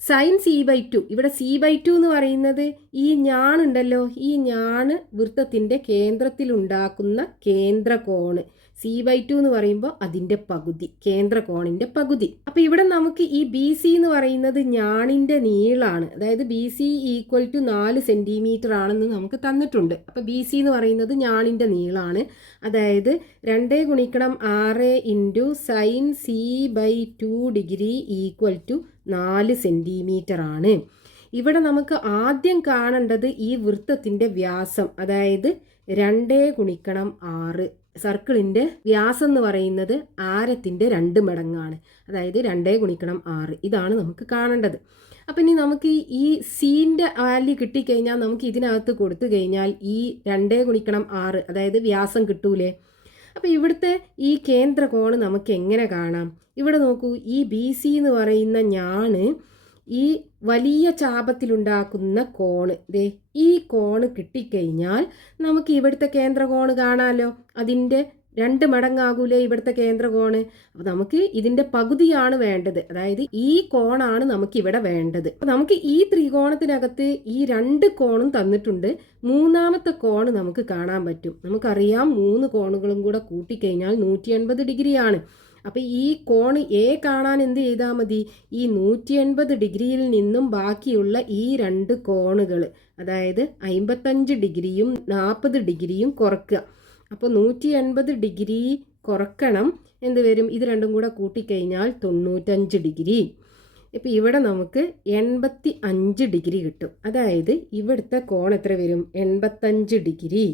സൈൻ C/2, ഇവിടെ C/2 എന്ന് പറയുന്നത് ഈ ഞാണുണ്ടല്ലോ, ഈ ഞാണ് വൃത്തത്തിൻ്റെ കേന്ദ്രത്തിലുണ്ടാക്കുന്ന കേന്ദ്രകോണ്. C/2 എന്ന് പറയുമ്പോൾ അതിൻ്റെ പകുതി, കേന്ദ്രകോണിൻ്റെ പകുതി. അപ്പോൾ ഇവിടെ നമുക്ക് ഈ BC എന്ന് പറയുന്നത് ഞാണിൻ്റെ നീളാണ്. അതായത് BC ഈക്വൽ ടു 4 സെൻറ്റിമീറ്റർ ആണെന്ന് നമുക്ക് തന്നിട്ടുണ്ട്. അപ്പോൾ BC എന്ന് പറയുന്നത് ഞാണിൻ്റെ നീളാണ്. അതായത് 2 ഗുണിക്കണം 6 into sine C/2 degree equal to 4 centimetre ആണ്. ഇവിടെ നമുക്ക് ആദ്യം കാണേണ്ടത് ഈ വൃത്തത്തിൻ്റെ വ്യാസം, അതായത് 2 ഗുണിക്കണം 6. സർക്കിളിൻ്റെ വ്യാസം എന്ന് പറയുന്നത് ആരത്തിൻ്റെ 2 മടങ്ങാണ്. അതായത് 2 ഗുണിക്കണം 6. ഇതാണ് നമുക്ക് കാണേണ്ടത്. അപ്പം ഇനി നമുക്ക് ഈ സീൻ്റെ വാല്യൂ കിട്ടിക്കഴിഞ്ഞാൽ നമുക്ക് ഇതിനകത്ത് കൊടുത്തു കഴിഞ്ഞാൽ ഈ 2 ഗുണിക്കണം 6, അതായത് വ്യാസം കിട്ടൂലേ. അപ്പോൾ ഇവിടുത്തെ ഈ കേന്ദ്രകോണ് നമുക്ക് എങ്ങനെ കാണാം? ഇവിടെ നോക്കൂ, ഈ BC എന്ന് പറയുന്ന ഞാണ് ഈ വലിയ ചാപത്തിലുണ്ടാക്കുന്ന കോണ്, ദേ ഈ കോണ് കിട്ടിക്കഴിഞ്ഞാൽ നമുക്ക് ഇവിടുത്തെ കേന്ദ്രകോണ് കാണാമല്ലോ. അതിൻ്റെ 2 മടങ്ങാകൂലേ ഇവിടുത്തെ കേന്ദ്രകോണ്. അപ്പോൾ നമുക്ക് ഇതിൻ്റെ പകുതിയാണ് വേണ്ടത്. അതായത് ഈ കോണാണ് നമുക്ക് ഇവിടെ വേണ്ടത്. അപ്പോൾ നമുക്ക് ഈ ത്രികോണത്തിനകത്ത് ഈ 2 കോണും തന്നിട്ടുണ്ട്. മൂന്നാമത്തെ കോണ് നമുക്ക് കാണാൻ പറ്റും. നമുക്കറിയാം 3 കോണുകളും കൂടെ കൂട്ടിക്കഴിഞ്ഞാൽ 180 ഡിഗ്രിയാണ്. അപ്പോൾ ഈ കോൺ എ കാണാൻ എന്ത് ചെയ്താൽ മതി? ഈ 180 ഡിഗ്രിയിൽ നിന്നും ബാക്കിയുള്ള ഈ രണ്ട് കോണുകൾ, അതായത് 55 ഡിഗ്രിയും 40 ഡിഗ്രിയും കുറക്കുക. അപ്പോൾ 180 ഡിഗ്രി കുറക്കണം, എന്ത് വരും? ഇത് രണ്ടും കൂടെ കൂട്ടിക്കഴിഞ്ഞാൽ 95 ഡിഗ്രി. ഇപ്പോൾ ഇവിടെ നമുക്ക് 85 ഡിഗ്രി കിട്ടും. അതായത് ഇവിടുത്തെ കോൺ എത്ര വരും? 85 ഡിഗ്രി.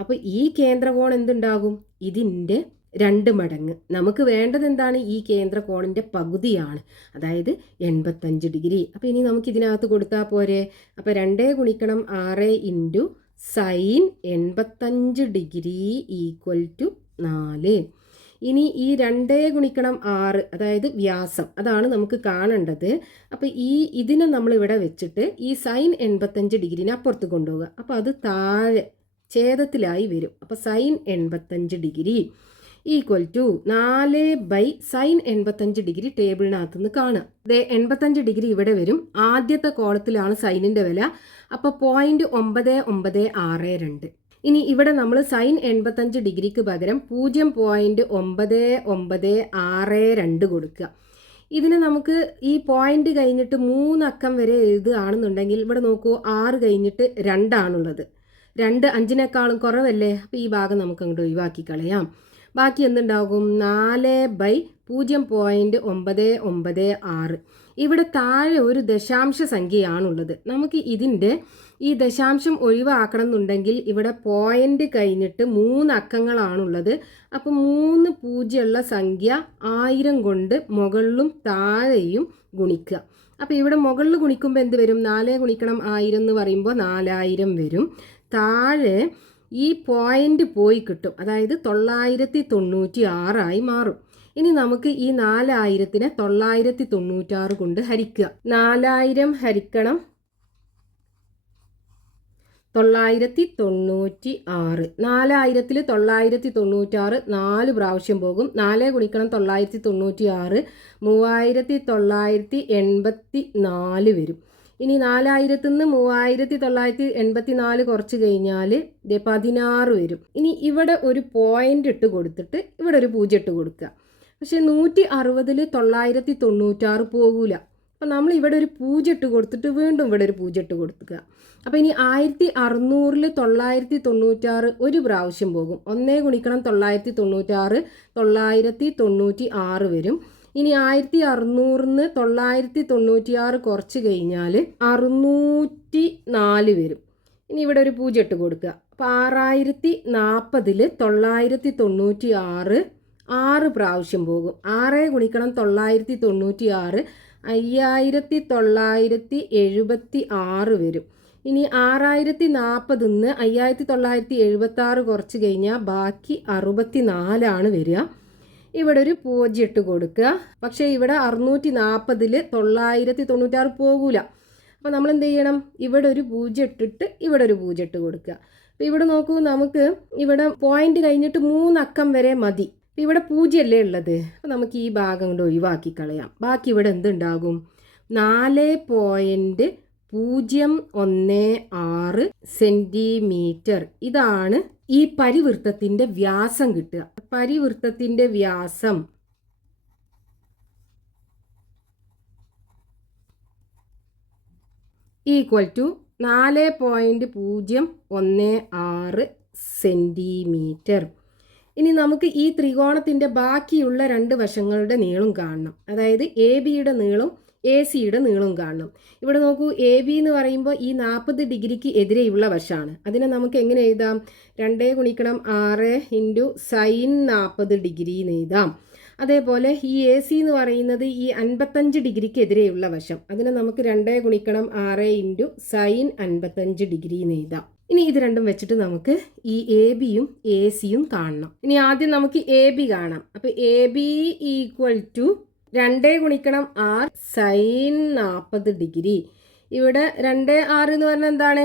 അപ്പോൾ ഈ കേന്ദ്രകോൺ എന്തുണ്ടാകും? ഇതിൻ്റെ 2 മടങ്ങ്. നമുക്ക് വേണ്ടത് എന്താണ്? ഈ കേന്ദ്രകോണിൻ്റെ പകുതിയാണ്, അതായത് 85 ഡിഗ്രി. അപ്പോൾ ഇനി നമുക്ക് ഇതിനകത്ത് കൊടുത്താൽ പോരെ? അപ്പോൾ 2 ഗുണിക്കണം 6 into sine 85 degree equal to 4. ഇനി ഈ 2 ഗുണിക്കണം 6, അതായത് വ്യാസം, അതാണ് നമുക്ക് കാണേണ്ടത്. അപ്പോൾ ഇതിനെ നമ്മളിവിടെ വെച്ചിട്ട് ഈ സൈൻ 85 ഡിഗ്രീനെ അപ്പുറത്ത് കൊണ്ടുപോവുക. അപ്പോൾ അത് താഴെ ഛേദത്തിലായി വരും. അപ്പോൾ sine 85 degree equal to 4 by sine 85 degree ടേബിളിനകത്ത് നിന്ന് കാണുക. 85 ഡിഗ്രി ഇവിടെ വരും. ആദ്യത്തെ കോളത്തിലാണ് സൈനിൻ്റെ വില. അപ്പോൾ 0.9962. ഇനി ഇവിടെ നമ്മൾ സൈൻ 85 ഡിഗ്രിക്ക് പകരം 0.9962 കൊടുക്കുക. ഇതിന് നമുക്ക് ഈ പോയിന്റ് കഴിഞ്ഞിട്ട് 3 അക്കം വരെ എഴുതുകയാണെന്നുണ്ടെങ്കിൽ ഇവിടെ നോക്കൂ, 6 കഴിഞ്ഞിട്ട് 2 ആണുള്ളത്. 2 5-നേക്കാളും കുറവല്ലേ? അപ്പോൾ ഈ ഭാഗം നമുക്ക് അങ്ങോട്ട് ഒഴിവാക്കി കളയാം. ബാക്കി എന്തുണ്ടാകും? 4 ബൈ 0.996. ഇവിടെ താഴെ ഒരു ദശാംശ സംഖ്യയാണുള്ളത്. നമുക്ക് ഇതിൻ്റെ ഈ ദശാംശം ഒഴിവാക്കണം എന്നുണ്ടെങ്കിൽ ഇവിടെ പോയിന്റ് കഴിഞ്ഞിട്ട് 3 അക്കങ്ങളാണുള്ളത്. അപ്പോൾ 3 പൂജ്യമുള്ള സംഖ്യ 1000 കൊണ്ട് മുകളിലും താഴെയും ഗുണിക്കുക. അപ്പോൾ ഇവിടെ മുകളിൽ ഗുണിക്കുമ്പോൾ എന്ത് വരും? 4 ഗുണിക്കണം 1000 എന്ന് പറയുമ്പോൾ 4000 വരും. താഴെ ഈ പോയിന്റ് പോയി കിട്ടും, അതായത് 996 മാറും. ഇനി നമുക്ക് ഈ 4000-നെ 996 കൊണ്ട് ഹരിക്കുക. 4000 ഹരിക്കണം 996. 4000-ൽ 996 4 പ്രാവശ്യം പോകും. 4 ഗുണിക്കണം 996 3984 വരും. ഇനി 4000-ൽ നിന്ന് 3984 കുറച്ച് കഴിഞ്ഞാൽ 16 വരും. ഇനി ഇവിടെ ഒരു പോയിന്റ് ഇട്ട് കൊടുത്തിട്ട് ഇവിടെ ഒരു 0 ഇട്ട് കൊടുക്കുക. പക്ഷേ 160-ൽ 996 പോകൂല. അപ്പം നമ്മൾ ഇവിടെ ഒരു 0 ഇട്ട് കൊടുത്തിട്ട് വീണ്ടും ഇവിടെ ഒരു 0 ഇട്ട് കൊടുക്കുക. അപ്പോൾ ഇനി 1600-ൽ 996 ഒരു പ്രാവശ്യം പോകും. 1 ഗുണിക്കണം 996 996 വരും. ഇനി 1600-ന് 996 കുറച്ച് കഴിഞ്ഞാൽ 604 വരും. ഇനി ഇവിടെ ഒരു 0 ഇട്ട് കൊടുക്കുക. അപ്പോൾ 6040-ൽ 996 6 പ്രാവശ്യം പോകും. 6 ഗുണിക്കണം 996 5976 വരും. ഇനി 6040-ന്ന് 5976 കുറച്ച് കഴിഞ്ഞാൽ ബാക്കി 64 വരിക. ഇവിടെ ഒരു 0 ഇട്ട് കൊടുക്കുക. പക്ഷേ ഇവിടെ 640-ൽ 996 പോകൂല. അപ്പോൾ നമ്മൾ എന്ത് ചെയ്യണം? ഇവിടെ ഒരു 0 ഇട്ടിട്ട് ഇവിടെ ഒരു 0 ഇട്ട് കൊടുക്കുക. അപ്പോൾ ഇവിടെ നോക്കൂ, നമുക്ക് ഇവിടെ പോയിന്റ് കഴിഞ്ഞിട്ട് 3 അക്കം വരെ മതി. അപ്പോൾ ഇവിടെ 0 അല്ലേ ഉള്ളത്. അപ്പോൾ നമുക്ക് ഈ ഭാഗം കൊണ്ട് ഒഴിവാക്കി കളയാം. ബാക്കി ഇവിടെ എന്തുണ്ടാകും? 4.016 സെൻറ്റിമീറ്റർ. ഇതാണ് ഈ പരിവൃത്തത്തിൻ്റെ വ്യാസം കിട്ടുക. പരിവൃത്തത്തിൻ്റെ വ്യാസം ഈക്വൽ ടു 4.016 സെൻറ്റിമീറ്റർ. ഇനി നമുക്ക് ഈ ത്രികോണത്തിൻ്റെ ബാക്കിയുള്ള 2 വശങ്ങളുടെ നീളം കാണണം. അതായത് എ ബിയുടെ നീളം എ സിയുടെ നീളം കാണണം. ഇവിടെ നോക്കൂ, എ ബി എന്ന് പറയുമ്പോൾ ഈ 40 ഡിഗ്രിക്ക് എതിരെയുള്ള വശമാണ്. അതിനെ നമുക്ക് എങ്ങനെ എഴുതാം? 2 ഗുണിക്കണം 6 ഇൻറ്റു സൈൻ 40 ഡിഗ്രി എന്ന് എഴുതാം. അതേപോലെ ഈ എ സി എന്ന് പറയുന്നത് ഈ 55 ഡിഗ്രിക്ക് എതിരെയുള്ള വശം. അതിനെ നമുക്ക് 2 ഗുണിക്കണം 6 ഇൻറ്റു സൈൻ 55 ഡിഗ്രി എന്ന് എഴുതാം. ഇനി ഇത് രണ്ടും വെച്ചിട്ട് നമുക്ക് ഈ എ ബിയും എ സിയും കാണണം. ഇനി ആദ്യം നമുക്ക് എ ബി കാണാം. അപ്പോൾ എ ബി ഈക്വൽ ടു 2 ഗുണിക്കണം 6 സൈൻ 40 ഡിഗ്രി. ഇവിടെ 2 6 എന്ന് പറഞ്ഞാൽ എന്താണ്?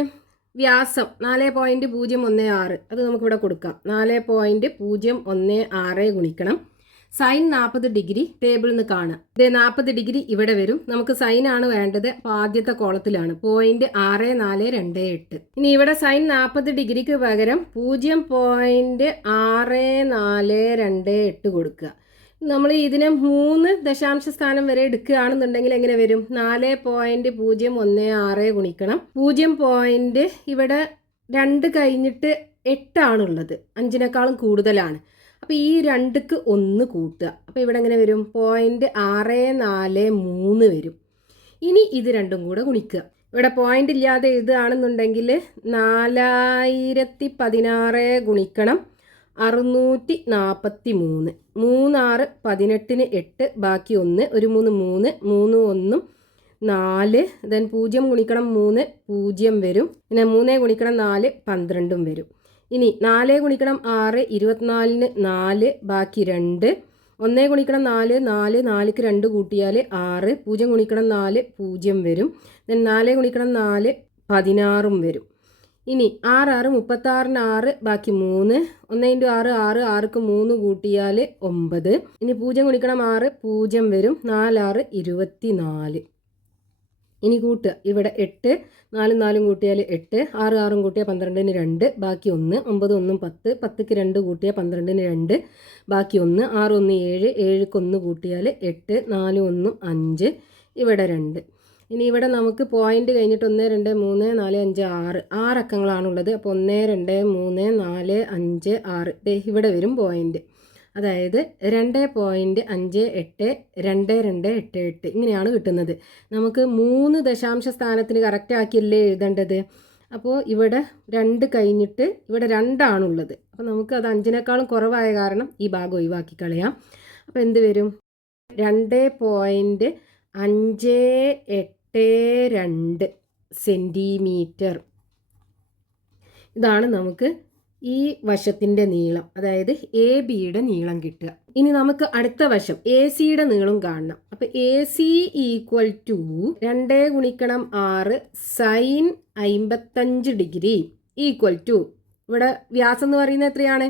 വ്യാസം 4.016. അത് നമുക്കിവിടെ കൊടുക്കാം. 4.016 ഗുണിക്കണം സൈൻ 40 ഡിഗ്രി ടേബിളിൽ നിന്ന് കാണാം. ഇതേ 40 ഡിഗ്രി ഇവിടെ വരും. നമുക്ക് സൈൻ ആണ് വേണ്ടത്. അപ്പോൾ ആദ്യത്തെ കോളത്തിലാണ് 0.6428. ഇനി ഇവിടെ സൈൻ 40 ഡിഗ്രിക്ക് പകരം 0.6428 കൊടുക്കുക. നമ്മൾ ഇതിനെ 3 ദശാംശ സ്ഥാനം വരെ എടുക്കുകയാണെന്നുണ്ടെങ്കിൽ എങ്ങനെ വരും? 4.016 ഗുണിക്കണം 0. ഇവിടെ 2 കഴിഞ്ഞിട്ട് 8 ആണുള്ളത്, 5നേക്കാളും കൂടുതലാണ്. അപ്പോൾ ഈ 2ക്ക് 1 കൂട്ടുക. അപ്പോൾ ഇവിടെ എങ്ങനെ വരും? 0.643 വരും. ഇനി ഇത് രണ്ടും കൂടെ ഗുണിക്കുക. ഇവിടെ പോയിന്റ് ഇല്ലാതെ എഴുതുകയാണെന്നുണ്ടെങ്കിൽ 4016 ഗുണിക്കണം 643. 3 6 18 8 ബാക്കി 1 1 3 3 3 1 4. ദെൻ 0 ഗുണിക്കണം 3 0 വരും. പിന്നെ 3 ഗുണിക്കണം 4 12 വരും. ഇനി 4 ഗുണിക്കണം 6 24 4 ബാക്കി 2. 1 ഗുണിക്കണം 4 4 4ക്ക് 2 കൂട്ടിയാൽ 6. 0 ഗുണിക്കണം 4 0 വരും. ദെൻ 4 ഗുണിക്കണം 4 16 വരും. ഇനി 6 6 36 6 ബാക്കി 3. 1 × 6 6 6ക്ക് 3 കൂട്ടിയാൽ 9. ഇനി 0 ഗുണിക്കണം 6 0 വരും. 4 6 24. ഇനി കൂട്ടുക. ഇവിടെ 8 4 4 കൂട്ടിയാൽ 8. 6 6 കൂട്ടിയാൽ 12ന് 2 ബാക്കി 1. 9 1 10 10ക്ക് 2 കൂട്ടിയാൽ 12ന് 2 ബാക്കി 1. 6 1 7 7ക്ക് 1 കൂട്ടിയാൽ 8. 4 1 5 ഇവിടെ 2. ഇനി ഇവിടെ നമുക്ക് പോയിന്റ് കഴിഞ്ഞിട്ട് 1 2 3 4 5 6 6 അക്കങ്ങളാണുള്ളത്. അപ്പോൾ 1 2 3 4 5 6 ഇവിടെ വരും പോയിന്റ്. അതായത് 2.58 2288 ഇങ്ങനെയാണ് കിട്ടുന്നത്. നമുക്ക് 3 ദശാംശ സ്ഥാനത്തിന് കറക്റ്റ് ആക്കിയല്ലേ എഴുതേണ്ടത്. അപ്പോൾ ഇവിടെ 2 കഴിഞ്ഞിട്ട് ഇവിടെ 2 ആണുള്ളത്. അപ്പോൾ നമുക്ക് അത് 5നേക്കാളും കുറവായ കാരണം ഈ ഭാഗം ഒഴിവാക്കി കളയാം. അപ്പോൾ എന്ത് വരും? 2.582 സെൻറ്റിമീറ്റർ. ഇതാണ് നമുക്ക് ഈ വശത്തിൻ്റെ നീളം, അതായത് എ ബിയുടെ നീളം കിട്ടുക. ഇനി നമുക്ക് അടുത്ത വശം എ സിയുടെ നീളം കാണണം. അപ്പോൾ എ സി ഈക്വൽ ടു 2 ഗുണിക്കണം 6 സൈൻ 55 ഡിഗ്രി ഈക്വൽ ടു, ഇവിടെ വ്യാസം എന്ന് പറയുന്നത് എത്രയാണ്?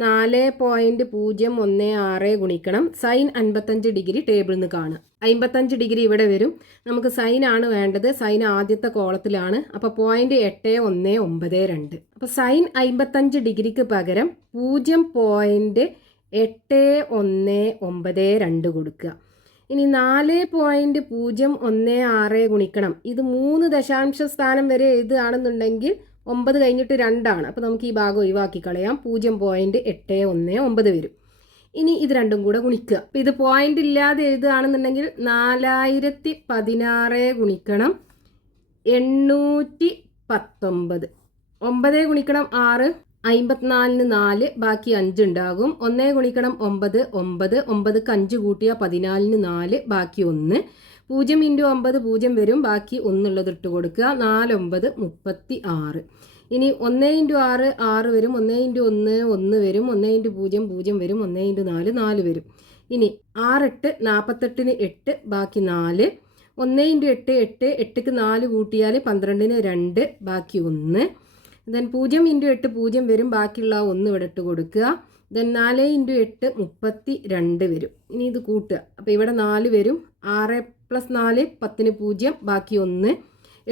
4.016 ഗുണിക്കണം സൈൻ 55 ഡിഗ്രി ടേബിളിൽ നിന്ന് കാണുക. 55 ഡിഗ്രി ഇവിടെ വരും. നമുക്ക് സൈൻ ആണ് വേണ്ടത്. സൈൻ ആദ്യത്തെ കോളത്തിലാണ്. അപ്പോൾ 0.8192. അപ്പോൾ സൈൻ 55 ഡിഗ്രിക്ക് പകരം 0.8192 കൊടുക്കുക. ഇനി 4.016 ഗുണിക്കണം, ഇത് 3 ദശാംശ സ്ഥാനം വരെ എഴുതുകയാണെന്നുണ്ടെങ്കിൽ 9 കഴിഞ്ഞിട്ട് 2 ആണ്. അപ്പോൾ നമുക്ക് ഈ ഭാഗം ഒഴിവാക്കി കളയാം. 0.819 വരും. ഇനി ഇത് രണ്ടും കൂടെ ഗുണിക്കുക. അപ്പോൾ ഇത് പോയിന്റ് ഇല്ലാതെ എഴുതുകയാണെന്നുണ്ടെങ്കിൽ 4016 ഗുണിക്കണം 819. 9 ഗുണിക്കണം 6 54ന് 4 ബാക്കി 5 ഉണ്ടാകും. 1 ഗുണിക്കണം 9 9 9ക്ക് 5 കൂട്ടിയാൽ 14ന് 4 ബാക്കി 1. 0 × 9 0 വരും. ബാക്കി 1 ഉള്ളത് ഇട്ട് കൊടുക്കുക. 4 9 36. ഇനി 1 × 6 6 വരും. 1 × 1 1 വരും. 1 × 0 0 വരും. 1 × 4 4 വരും. ഇനി 6 8 48ന് 8 ബാക്കി 4. 1 × 8 8 8ക്ക് 4 കൂട്ടിയാൽ 12ന് 2 ബാക്കി 1. ദെൻ 0 × 8 0 വരും. ബാക്കിയുള്ള 1 ഇവിടെ ഇട്ട് കൊടുക്കുക. ദെൻ 4 × 8 32 വരും. ഇനി ഇത് കൂട്ടുക. അപ്പോൾ ഇവിടെ 4 വരും. 6 + 4 10ന് 0 ബാക്കി 1.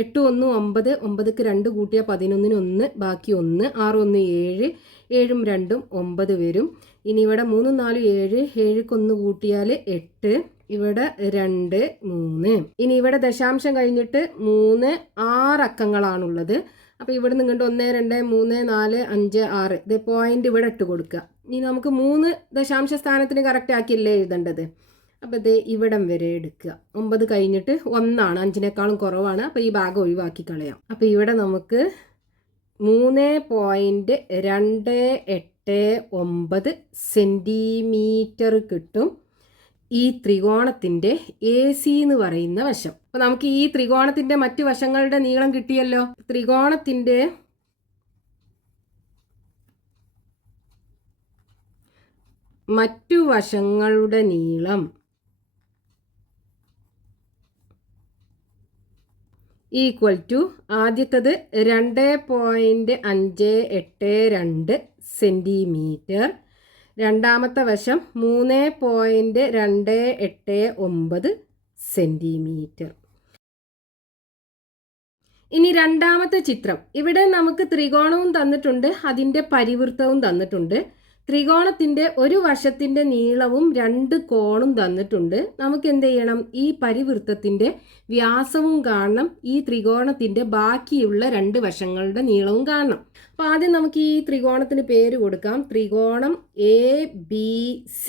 8 1 9 9ക്ക് 2 കൂട്ടിയാൽ 11ന് 1 ബാക്കി 1. 6 1 7 7ഉം 2ഉം 9 വരും. ഇനി ഇവിടെ 3 4 7 7ക്ക് 1 കൂട്ടിയാൽ 8. ഇവിടെ 2 3. ഇനി ഇവിടെ ദശാംശം കഴിഞ്ഞിട്ട് 3 6 അക്കങ്ങളാണുള്ളത്. അപ്പോൾ ഇവിടെ നിങ്ങളുടെ 1 2 3 4 5 6 ഇത് പോയിന്റ് ഇവിടെ ഇട്ട് കൊടുക്കുക. ഇനി നമുക്ക് 3 ദശാംശ സ്ഥാനത്തിന് കറക്റ്റ് ആക്കിയല്ലേ എഴുതേണ്ടത്. അപ്പോൾ ഇത് ഇവിടം വരെ എടുക്കുക. 9 കഴിഞ്ഞിട്ട് 1 ആണ്, 5നേക്കാളും കുറവാണ്. അപ്പോൾ ഈ ഭാഗം ഒഴിവാക്കി കളയാം. അപ്പോൾ ഇവിടെ നമുക്ക് 3.289 സെൻറ്റിമീറ്റർ കിട്ടും ഈ ത്രികോണത്തിൻ്റെ എ സി എന്ന് പറയുന്ന വശം. അപ്പോൾ നമുക്ക് ഈ ത്രികോണത്തിൻ്റെ മറ്റു വശങ്ങളുടെ നീളം കിട്ടിയല്ലോ. ത്രികോണത്തിൻ്റെ മറ്റു വശങ്ങളുടെ നീളം ഈക്വൽ ടു ആദ്യത്തത് 2.582 സെൻറ്റിമീറ്റർ, രണ്ടാമത്തെ വശം 3.289 സെൻറ്റിമീറ്റർ. ഇനി രണ്ടാമത്തെ ചിത്രം. ഇവിടെ നമുക്ക് ത്രികോണവും തന്നിട്ടുണ്ട്, അതിൻ്റെ പരിവൃത്തവും തന്നിട്ടുണ്ട്. ത്രികോണത്തിൻ്റെ ഒരു വശത്തിൻ്റെ നീളവും 2 കോണും തന്നിട്ടുണ്ട്. നമുക്ക് എന്ത് ചെയ്യണം? ഈ പരിവൃത്തത്തിൻ്റെ വ്യാസവും കാണണം, ഈ ത്രികോണത്തിൻ്റെ ബാക്കിയുള്ള 2 വശങ്ങളുടെ നീളവും കാണണം. അപ്പോൾ ആദ്യം നമുക്ക് ഈ ത്രികോണത്തിന് പേര് കൊടുക്കാം. ത്രികോണം ABC.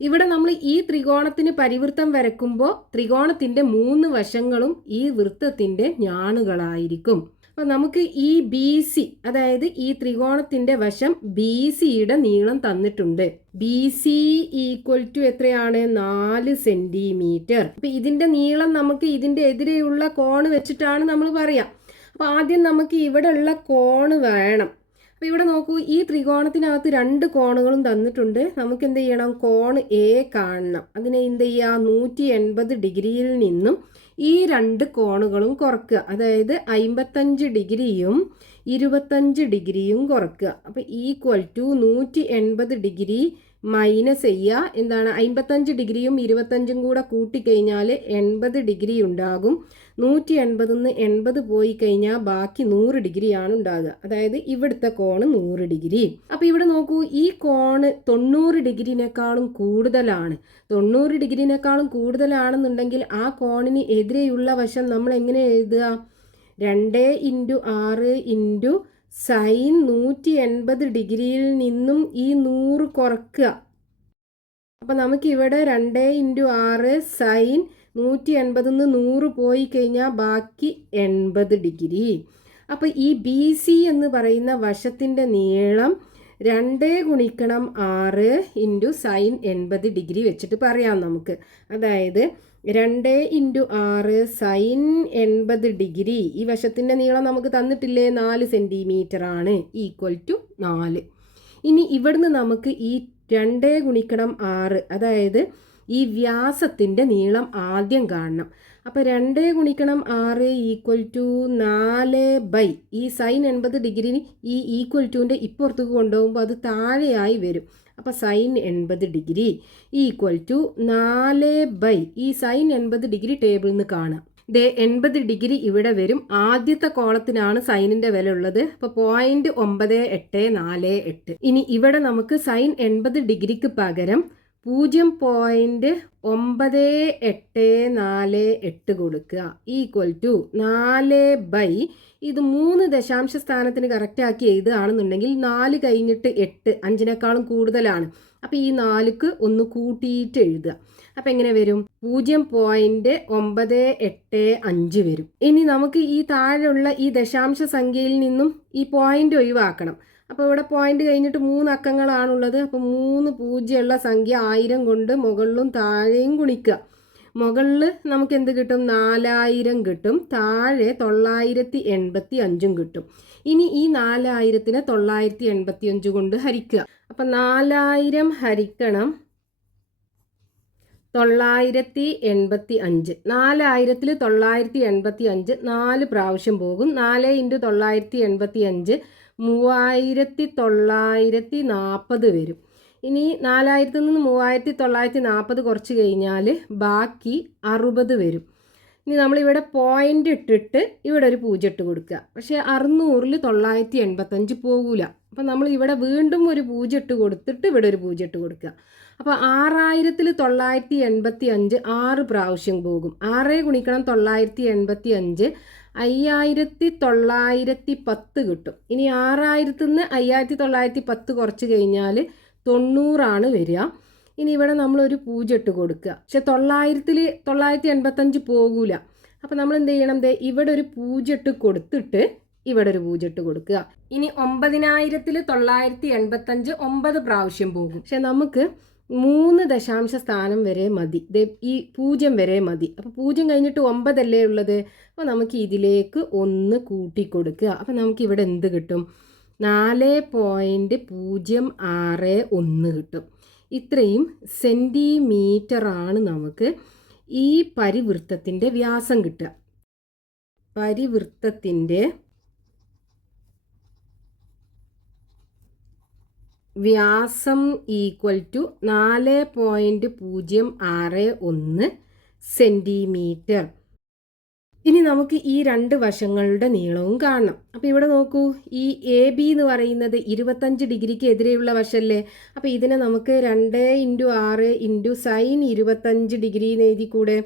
ഇവിടെ നമ്മൾ ഈ ത്രികോണത്തിന് പരിവൃത്തം വരയ്ക്കുമ്പോൾ ത്രികോണത്തിൻ്റെ 3 വശങ്ങളും ഈ വൃത്തത്തിൻ്റെ ഞാണുകളായിരിക്കും. അപ്പോൾ നമുക്ക് ഈ BC, അതായത് ഈ ത്രികോണത്തിൻ്റെ വശം BCയുടെ നീളം തന്നിട്ടുണ്ട്. BC = എത്രയാണ്? 4 സെൻറ്റിമീറ്റർ. അപ്പോൾ ഇതിൻ്റെ നീളം നമുക്ക് ഇതിൻ്റെ എതിരെയുള്ള കോണ് വെച്ചിട്ടാണ് നമ്മൾ പറയാം. അപ്പോൾ ആദ്യം നമുക്ക് ഇവിടെ ഉള്ള കോണ് വേണം. അപ്പോൾ ഇവിടെ നോക്കൂ, ഈ ത്രികോണത്തിനകത്ത് 2 കോണുകളും തന്നിട്ടുണ്ട്. നമുക്ക് എന്ത് ചെയ്യണം? കോണ് A കാണണം. അതിനെ എന്ത് ചെയ്യുക? 180 ഡിഗ്രിയിൽ നിന്നും ഈ 2 കോണുകളും കുറക്കുക. അതായത് 55 ഡിഗ്രിയും 25 ഡിഗ്രിയും കുറക്കുക. അപ്പോൾ = 180 ഡിഗ്രി മൈനസ് ചെയ്യുക. എന്താണ്? 55 ഡിഗ്രിയും 25ഉം കൂടെ കൂട്ടിക്കഴിഞ്ഞാൽ 80 ഡിഗ്രി ഉണ്ടാകും. 180 നിന്ന് 80 പോയി കഴിഞ്ഞാൽ ബാക്കി 100 ഡിഗ്രിയാണ് ഉണ്ടാകുക. അതായത് ഇവിടുത്തെ കോണ് 100 ഡിഗ്രി. അപ്പോൾ ഇവിടെ നോക്കൂ, ഈ കോണ് 90 ഡിഗ്രിനേക്കാളും കൂടുതലാണ്. 90 ഡിഗ്രിനേക്കാളും കൂടുതലാണെന്നുണ്ടെങ്കിൽ ആ കോണിന് എതിരെയുള്ള വശം നമ്മൾ എങ്ങനെ എഴുതുക? 2 × 6 × സൈൻ 180 ഡിഗ്രിയിൽ നിന്നും ഈ 100 കുറക്കുക. അപ്പം നമുക്കിവിടെ 2 × 6 സൈൻ 180 നിന്ന് 100 പോയി കഴിഞ്ഞാൽ ബാക്കി 80 ഡിഗ്രി. അപ്പോൾ ഈ BC എന്ന് പറയുന്ന വശത്തിൻ്റെ നീളം 2 × 6 × സൈൻ 80 ഡിഗ്രി വെച്ചിട്ട് പറയാം നമുക്ക്. അതായത് 2 × 6 സൈൻ 80 ഡിഗ്രി. ഈ വശത്തിൻ്റെ നീളം നമുക്ക് തന്നിട്ടില്ലേ? 4 സെൻറ്റിമീറ്റർ ആണ്, = 4. ഇനി ഇവിടുന്ന് നമുക്ക് ഈ 2 × 6, അതായത് ഈ വ്യാസത്തിൻ്റെ നീളം ആദ്യം കാണണം. അപ്പോൾ 2 × 6 = 4 ഈ സൈൻ 80 ഡിഗ്രി ഈ ഈക്വൽറ്റുവിൻ്റെ ഇപ്പുറത്തേക്ക് കൊണ്ടുപോകുമ്പോൾ അത് താഴെയായി വരും. അപ്പോൾ സൈൻ 80 ഡിഗ്രി = 4 ഈ സൈൻ 80 ഡിഗ്രി ടേബിളിൽ നിന്ന് കാണാം. 80 ഡിഗ്രി ഇവിടെ വരും. ആദ്യത്തെ കോളത്തിനാണ് സൈനിൻ്റെ വില ഉള്ളത്. അപ്പോൾ 0.9848. ഇനി ഇവിടെ നമുക്ക് സൈൻ 80 ഡിഗ്രിക്ക് പകരം 0.9848 കൊടുക്കുക. = 4 ഇത് 3 ദശാംശ സ്ഥാനത്തിന് കറക്റ്റാക്കി എഴുതുകയാണെന്നുണ്ടെങ്കിൽ 4 കഴിഞ്ഞിട്ട് 8, 5നേക്കാളും കൂടുതലാണ്. അപ്പോൾ ഈ 4ക്ക് ഒന്ന് കൂട്ടിയിട്ട് എഴുതുക. അപ്പോൾ എങ്ങനെ വരും? 0.985 വരും. ഇനി നമുക്ക് ഈ താഴെയുള്ള ഈ ദശാംശ സംഖ്യയിൽ നിന്നും ഈ പോയിന്റ് ഒഴിവാക്കണം. അപ്പോൾ ഇവിടെ പോയിന്റ് കഴിഞ്ഞിട്ട് 3 അക്കങ്ങളാണുള്ളത്. അപ്പോൾ 3 പൂജ്യമുള്ള സംഖ്യ 1000 കൊണ്ട് മുകളിലും താഴെയും ഗുണിക്കുക. മുകളിൽ നമുക്ക് എന്ത് കിട്ടും? 4000 കിട്ടും. താഴെ 985 കിട്ടും. ഇനി ഈ 4000നെ 985 കൊണ്ട് ഹരിക്കുക. അപ്പം 4000 ഹരിക്കണം 985. 4000ൽ 985 4 പ്രാവശ്യം പോകും. 4 × 985 3940 വരും. ഇനി 4000 നിന്ന് 3940 കുറച്ച് കഴിഞ്ഞാൽ ബാക്കി 60 വരും. ഇനി നമ്മളിവിടെ പോയിന്റ് ഇട്ടിട്ട് ഇവിടെ ഒരു 0 ഇട്ട് കൊടുക്കുക. പക്ഷേ 600ൽ 985 പോകില്ല. അപ്പം നമ്മൾ ഇവിടെ വീണ്ടും ഒരു 0 ഇട്ട് കൊടുത്തിട്ട് ഇവിടെ ഒരു 0 ഇട്ട് കൊടുക്കുക. അപ്പോൾ 6000ൽ 985 6 പ്രാവശ്യം പോകും. 6 × 985 5910 കിട്ടും. ഇനി 6000 നിന്ന് 5910 കുറച്ച് കഴിഞ്ഞാൽ 90 വരിക. ഇനി ഇവിടെ നമ്മളൊരു 0 ഇട്ട് കൊടുക്കുക. പക്ഷെ 900ൽ 985 പോകൂല. അപ്പം നമ്മൾ എന്ത് ചെയ്യണം? ഇവിടെ ഒരു 0 ഇട്ട് കൊടുത്തിട്ട് ഇവിടെ ഒരു 0 ഇട്ട് കൊടുക്കുക. ഇനി 9000ൽ 985 9 പ്രാവശ്യം പോകും. പക്ഷെ നമുക്ക് 3 ദശാംശ സ്ഥാനം വരെ മതി. ഈ 0 വരെ മതി. അപ്പോൾ 0 കഴിഞ്ഞിട്ട് 9 അല്ലേ ഉള്ളത്. അപ്പോൾ നമുക്ക് ഇതിലേക്ക് 1 കൂട്ടി കൊടുക്കുക. അപ്പോൾ നമുക്ക് ഇവിടെ എന്ത് കിട്ടും? 4.061 കിട്ടും. ഇത്രയും സെൻറ്റിമീറ്ററാണ് നമുക്ക് ഈ പരിവൃത്തത്തിൻ്റെ വ്യാസം കിട്ടുക. പരിവൃത്തത്തിൻ്റെ വ്യാസം = 4.061 സെൻറ്റിമീറ്റർ. ഇനി നമുക്ക് ഈ രണ്ട് വശങ്ങളുടെ നീളവും കാണണം. അപ്പോൾ ഇവിടെ നോക്കൂ, ഈ എ ബി എന്ന് പറയുന്നത് 25 ഡിഗ്രിക്ക് എതിരെയുള്ള വശമല്ലേ. അപ്പോൾ ഇതിനെ നമുക്ക് 2 × 6 × സൈൻ 25 ഡിഗ്രി എന്ന് എഴുതിക്കൂടെ.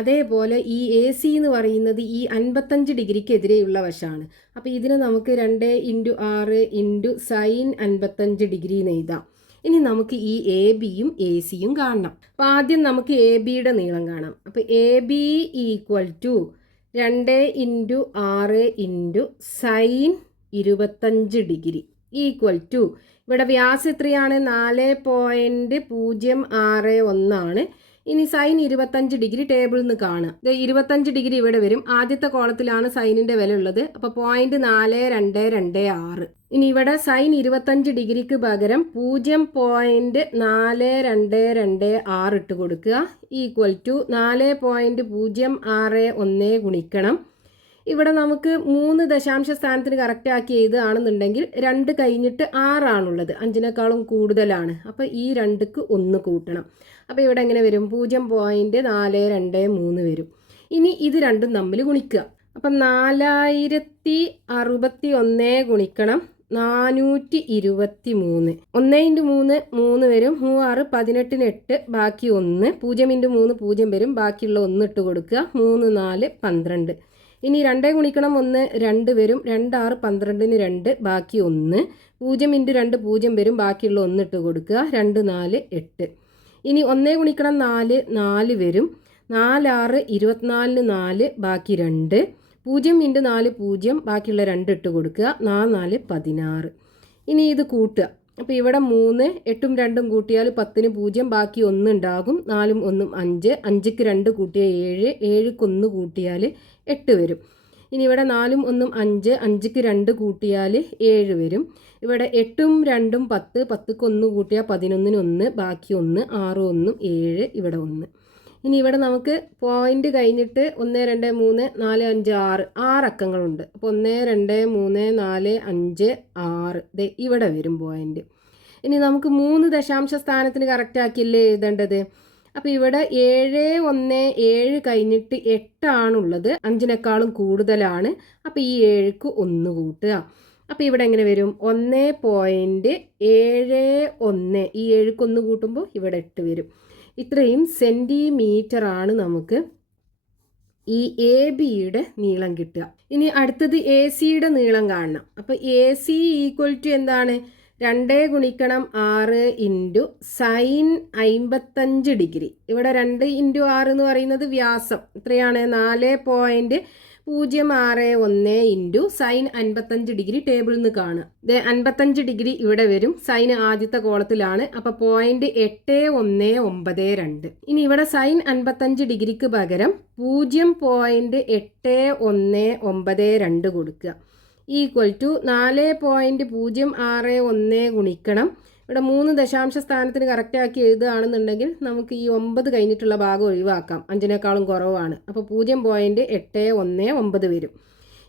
അതേപോലെ ഈ എ സി എന്ന് പറയുന്നത് ഈ 55 ഡിഗ്രിക്ക് എതിരെയുള്ള വശമാണ്. അപ്പോൾ ഇതിനെ നമുക്ക് 2 × 6 × സൈൻ 55 ഡിഗ്രി എന്ന് എഴുതാം. ഇനി നമുക്ക് ഈ എ ബിയും എ സിയും കാണണം. അപ്പോൾ ആദ്യം നമുക്ക് എ ബിയുടെ നീളം കാണാം. അപ്പോൾ A B equal to 2 × 6 × sine 25 degree equal to, ഇവിടെ വ്യാസം എത്രയാണ്? 4.061 ആണ്. ഇനി സൈൻ 25 ഡിഗ്രി ടേബിളിൽ നിന്ന് കാണുക. 25 ഡിഗ്രി ഇവിടെ വരും. ആദ്യത്തെ കോളത്തിലാണ് സൈനിൻ്റെ വില ഉള്ളത്. അപ്പോൾ 0.4226. ഇനി ഇവിടെ സൈൻ 25 ഡിഗ്രിക്ക് പകരം 0.4226 ഇട്ട് കൊടുക്കുക. ഈക്വൽ ടു 4.061 ഗുണിക്കണം. ഇവിടെ നമുക്ക് 3 ദശാംശ സ്ഥാനത്തിന് കറക്റ്റ് ആക്കി എഴുതുകയാണെന്നുണ്ടെങ്കിൽ 2 കഴിഞ്ഞിട്ട് 6 ആണുള്ളത്, 5നേക്കാളും കൂടുതലാണ്. അപ്പോൾ ഈ 2ക്ക് 1 കൂട്ടണം. അപ്പോൾ ഇവിടെ എങ്ങനെ വരും? 0.423 വരും. ഇനി ഇത് രണ്ടും തമ്മിൽ ഗുണിക്കുക. അപ്പം 4061 ഗുണിക്കണം 423. 1 × 3 3 വരും. 3 6 18 8 ബാക്കി 1. 0 × 3 0 വരും. ബാക്കിയുള്ള 1 ഇട്ട് കൊടുക്കുക. 3 4 12. ഇനി 2 ഗുണിക്കണം 1 2 വരും. 2 6 12 2 ബാക്കി 1. 0 × 2 0 വരും. ബാക്കിയുള്ള 1 ഇട്ട് കൊടുക്കുക. 2 4 8. ഇനി 1 ഗുണിക്കണം 4 4 വരും. 4 6 24 4 ബാക്കി 2. 0 × 4 0 ബാക്കിയുള്ള 2 ഇട്ട് കൊടുക്കുക. 4 4 16. ഇനി ഇത് കൂട്ടുക. അപ്പോൾ ഇവിടെ 3 8ഉം 2ഉം കൂട്ടിയാൽ 10ന് 0 ബാക്കി 1 ഉണ്ടാകും. 4ഉം 1ഉം 5. 5ക്ക് 2 കൂട്ടിയാൽ 7. 7ക്ക് 1 കൂട്ടിയാൽ 8 വരും. ഇനി ഇവിടെ 4ഉം 1ഉം 5. 5ക്ക് 2 കൂട്ടിയാൽ 7 വരും. ഇവിടെ 8ഉം 2ഉം 10. 10ക്ക് 1 കൂട്ടിയാൽ 11ന് 1 ബാക്കി 1. 6 1 7. ഇവിടെ 1. ഇനി ഇവിടെ നമുക്ക് പോയിന്റ് കഴിഞ്ഞിട്ട് 1 2 3 4 5 6 6 അക്കങ്ങളുണ്ട്. അപ്പോൾ 1 2 3 4 5 6 ദേ ഇവിടെ വരും പോയിന്റ്. ഇനി നമുക്ക് 3 ദശാംശ സ്ഥാനത്തിന് കറക്റ്റ് ആക്കിയല്ലേ എഴുതേണ്ടത്. അപ്പോൾ ഇവിടെ 7 1 7 കഴിഞ്ഞിട്ട് 8 ആണുള്ളത്, 5നേക്കാളും കൂടുതലാണ്. അപ്പോൾ ഈ 7ക്ക് 1 കൂട്ടുക. അപ്പോൾ ഇവിടെ എങ്ങനെ വരും? 1.71. ഈ 7ക്ക് 1 കൂട്ടുമ്പോൾ ഇവിടെ 8 വരും. ഇത്രയും സെൻറ്റിമീറ്റർ ആണ് നമുക്ക് ഈ എ ബിയുടെ നീളം കിട്ടുക. ഇനി അടുത്തത് എ സിയുടെ നീളം കാണണം. അപ്പോൾ എ സി ഈക്വൽ ടു എന്താണ്? 2 ഗുണിക്കണം 6 × സൈൻ 55 ഡിഗ്രി. ഇവിടെ 2 × 6 എന്ന് പറയുന്നത് വ്യാസം എത്രയാണ്? 4.061 × സൈൻ 55 ഡിഗ്രി ടേബിളിൽ നിന്ന് കാണുക. 55 ഡിഗ്രി ഇവിടെ വരും. സൈൻ ആദ്യത്തെ കോളത്തിലാണ്. അപ്പോൾ 0.8192. ഇനി ഇവിടെ സൈൻ 55 ഡിഗ്രിക്ക് പകരം 0.8192 കൊടുക്കുക. ഈക്വൽ ടു 4.061 ഗുണിക്കണം. ഇവിടെ 3 ദശാംശ സ്ഥാനത്തിന് കറക്റ്റ് ആക്കി എഴുതുകയാണെന്നുണ്ടെങ്കിൽ നമുക്ക് ഈ 9 കഴിഞ്ഞിട്ടുള്ള ഭാഗം ഒഴിവാക്കാം, 5നേക്കാളും കുറവാണ്. അപ്പോൾ 0.819 വരും.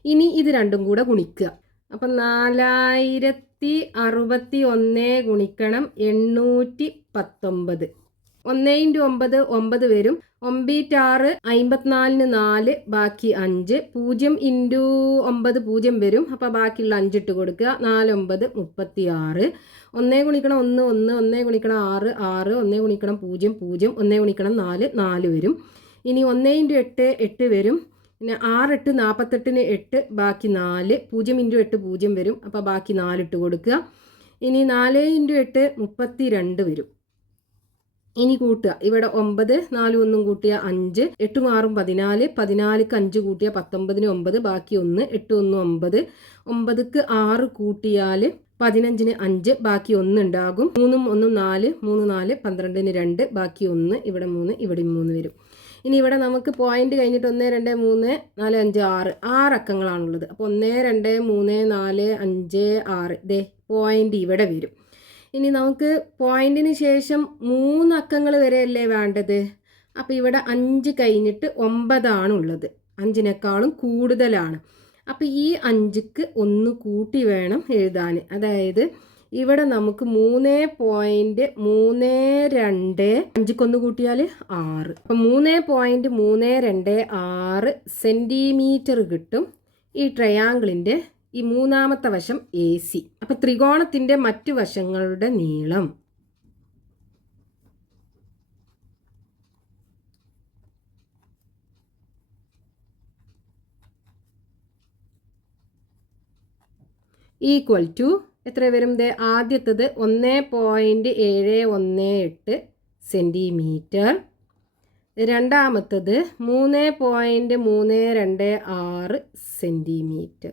ഇനി ഇത് രണ്ടും കൂടെ ഗുണിക്കുക. അപ്പം 4061 ഗുണിക്കണം 819. 1 × 9 9 വരും. 9 6 54 4 ബാക്കി 5. 0 × 9 0 വരും. അപ്പോൾ ബാക്കിയുള്ള 5 ഇട്ട് കൊടുക്കുക. 4 9 36. 1 ഗുണിക്കണം 1 1. 1 ഗുണിക്കണം 6 6. 1 ഗുണിക്കണം 0 0. 1 ഗുണിക്കണം 4 4 വരും. ഇനി 1 × 8 8 വരും. പിന്നെ 6 8 48ന് 8 ബാക്കി 4. 0 × 8 0 വരും. അപ്പോൾ ബാക്കി 4 ഇട്ട് കൊടുക്കുക. ഇനി 4 × 8 32 വരും. ഇനി കൂട്ടുക. ഇവിടെ 9 4 1 കൂട്ടിയ 5. 8 6 14. 14ക്ക് 5 കൂട്ടിയ 19ന് 9 ബാക്കി 1. 8 1 9. 9ക്ക് 6 കൂട്ടിയാൽ 15ന് 5 ബാക്കി 1 ഉണ്ടാകും. 3 1 4. 3 4 12ന് 2 ബാക്കി 1. ഇവിടെ 3 ഇവിടെ 3 വരും. ഇനി ഇവിടെ നമുക്ക് പോയിന്റ് കഴിഞ്ഞിട്ട് 1 2 3 4 5 6 6 അക്കങ്ങളാണുള്ളത്. അപ്പോൾ 1 2 3 4 5 6 ദേ പോയിന്റ് ഇവിടെ വരും. ഇനി നമുക്ക് പോയിന്റിന് ശേഷം 3 അക്കങ്ങൾ വരെയല്ലേ വേണ്ടത്. അപ്പോൾ ഇവിടെ 5 കഴിഞ്ഞിട്ട് 9 ആണുള്ളത്, 5നേക്കാളും കൂടുതലാണ്. അപ്പോൾ ഈ 5ക്ക് 1 കൂട്ടി വേണം എഴുതാൻ. അതായത് ഇവിടെ നമുക്ക് 3.32 5 കൂട്ടിയാൽ 6. അപ്പം 3.326 സെൻറ്റിമീറ്റർ കിട്ടും ഈ ട്രയാങ്കിളിൻ്റെ ഈ മൂന്നാമത്തെ വശം AC. അപ്പം ത്രികോണത്തിൻ്റെ മറ്റു വശങ്ങളുടെ നീളം ഈക്വൽ ടു എത്ര വരും? ആദ്യത്തത് 1.718 സെൻറ്റിമീറ്റർ, രണ്ടാമത്തത് 3.326 സെൻറ്റിമീറ്റർ.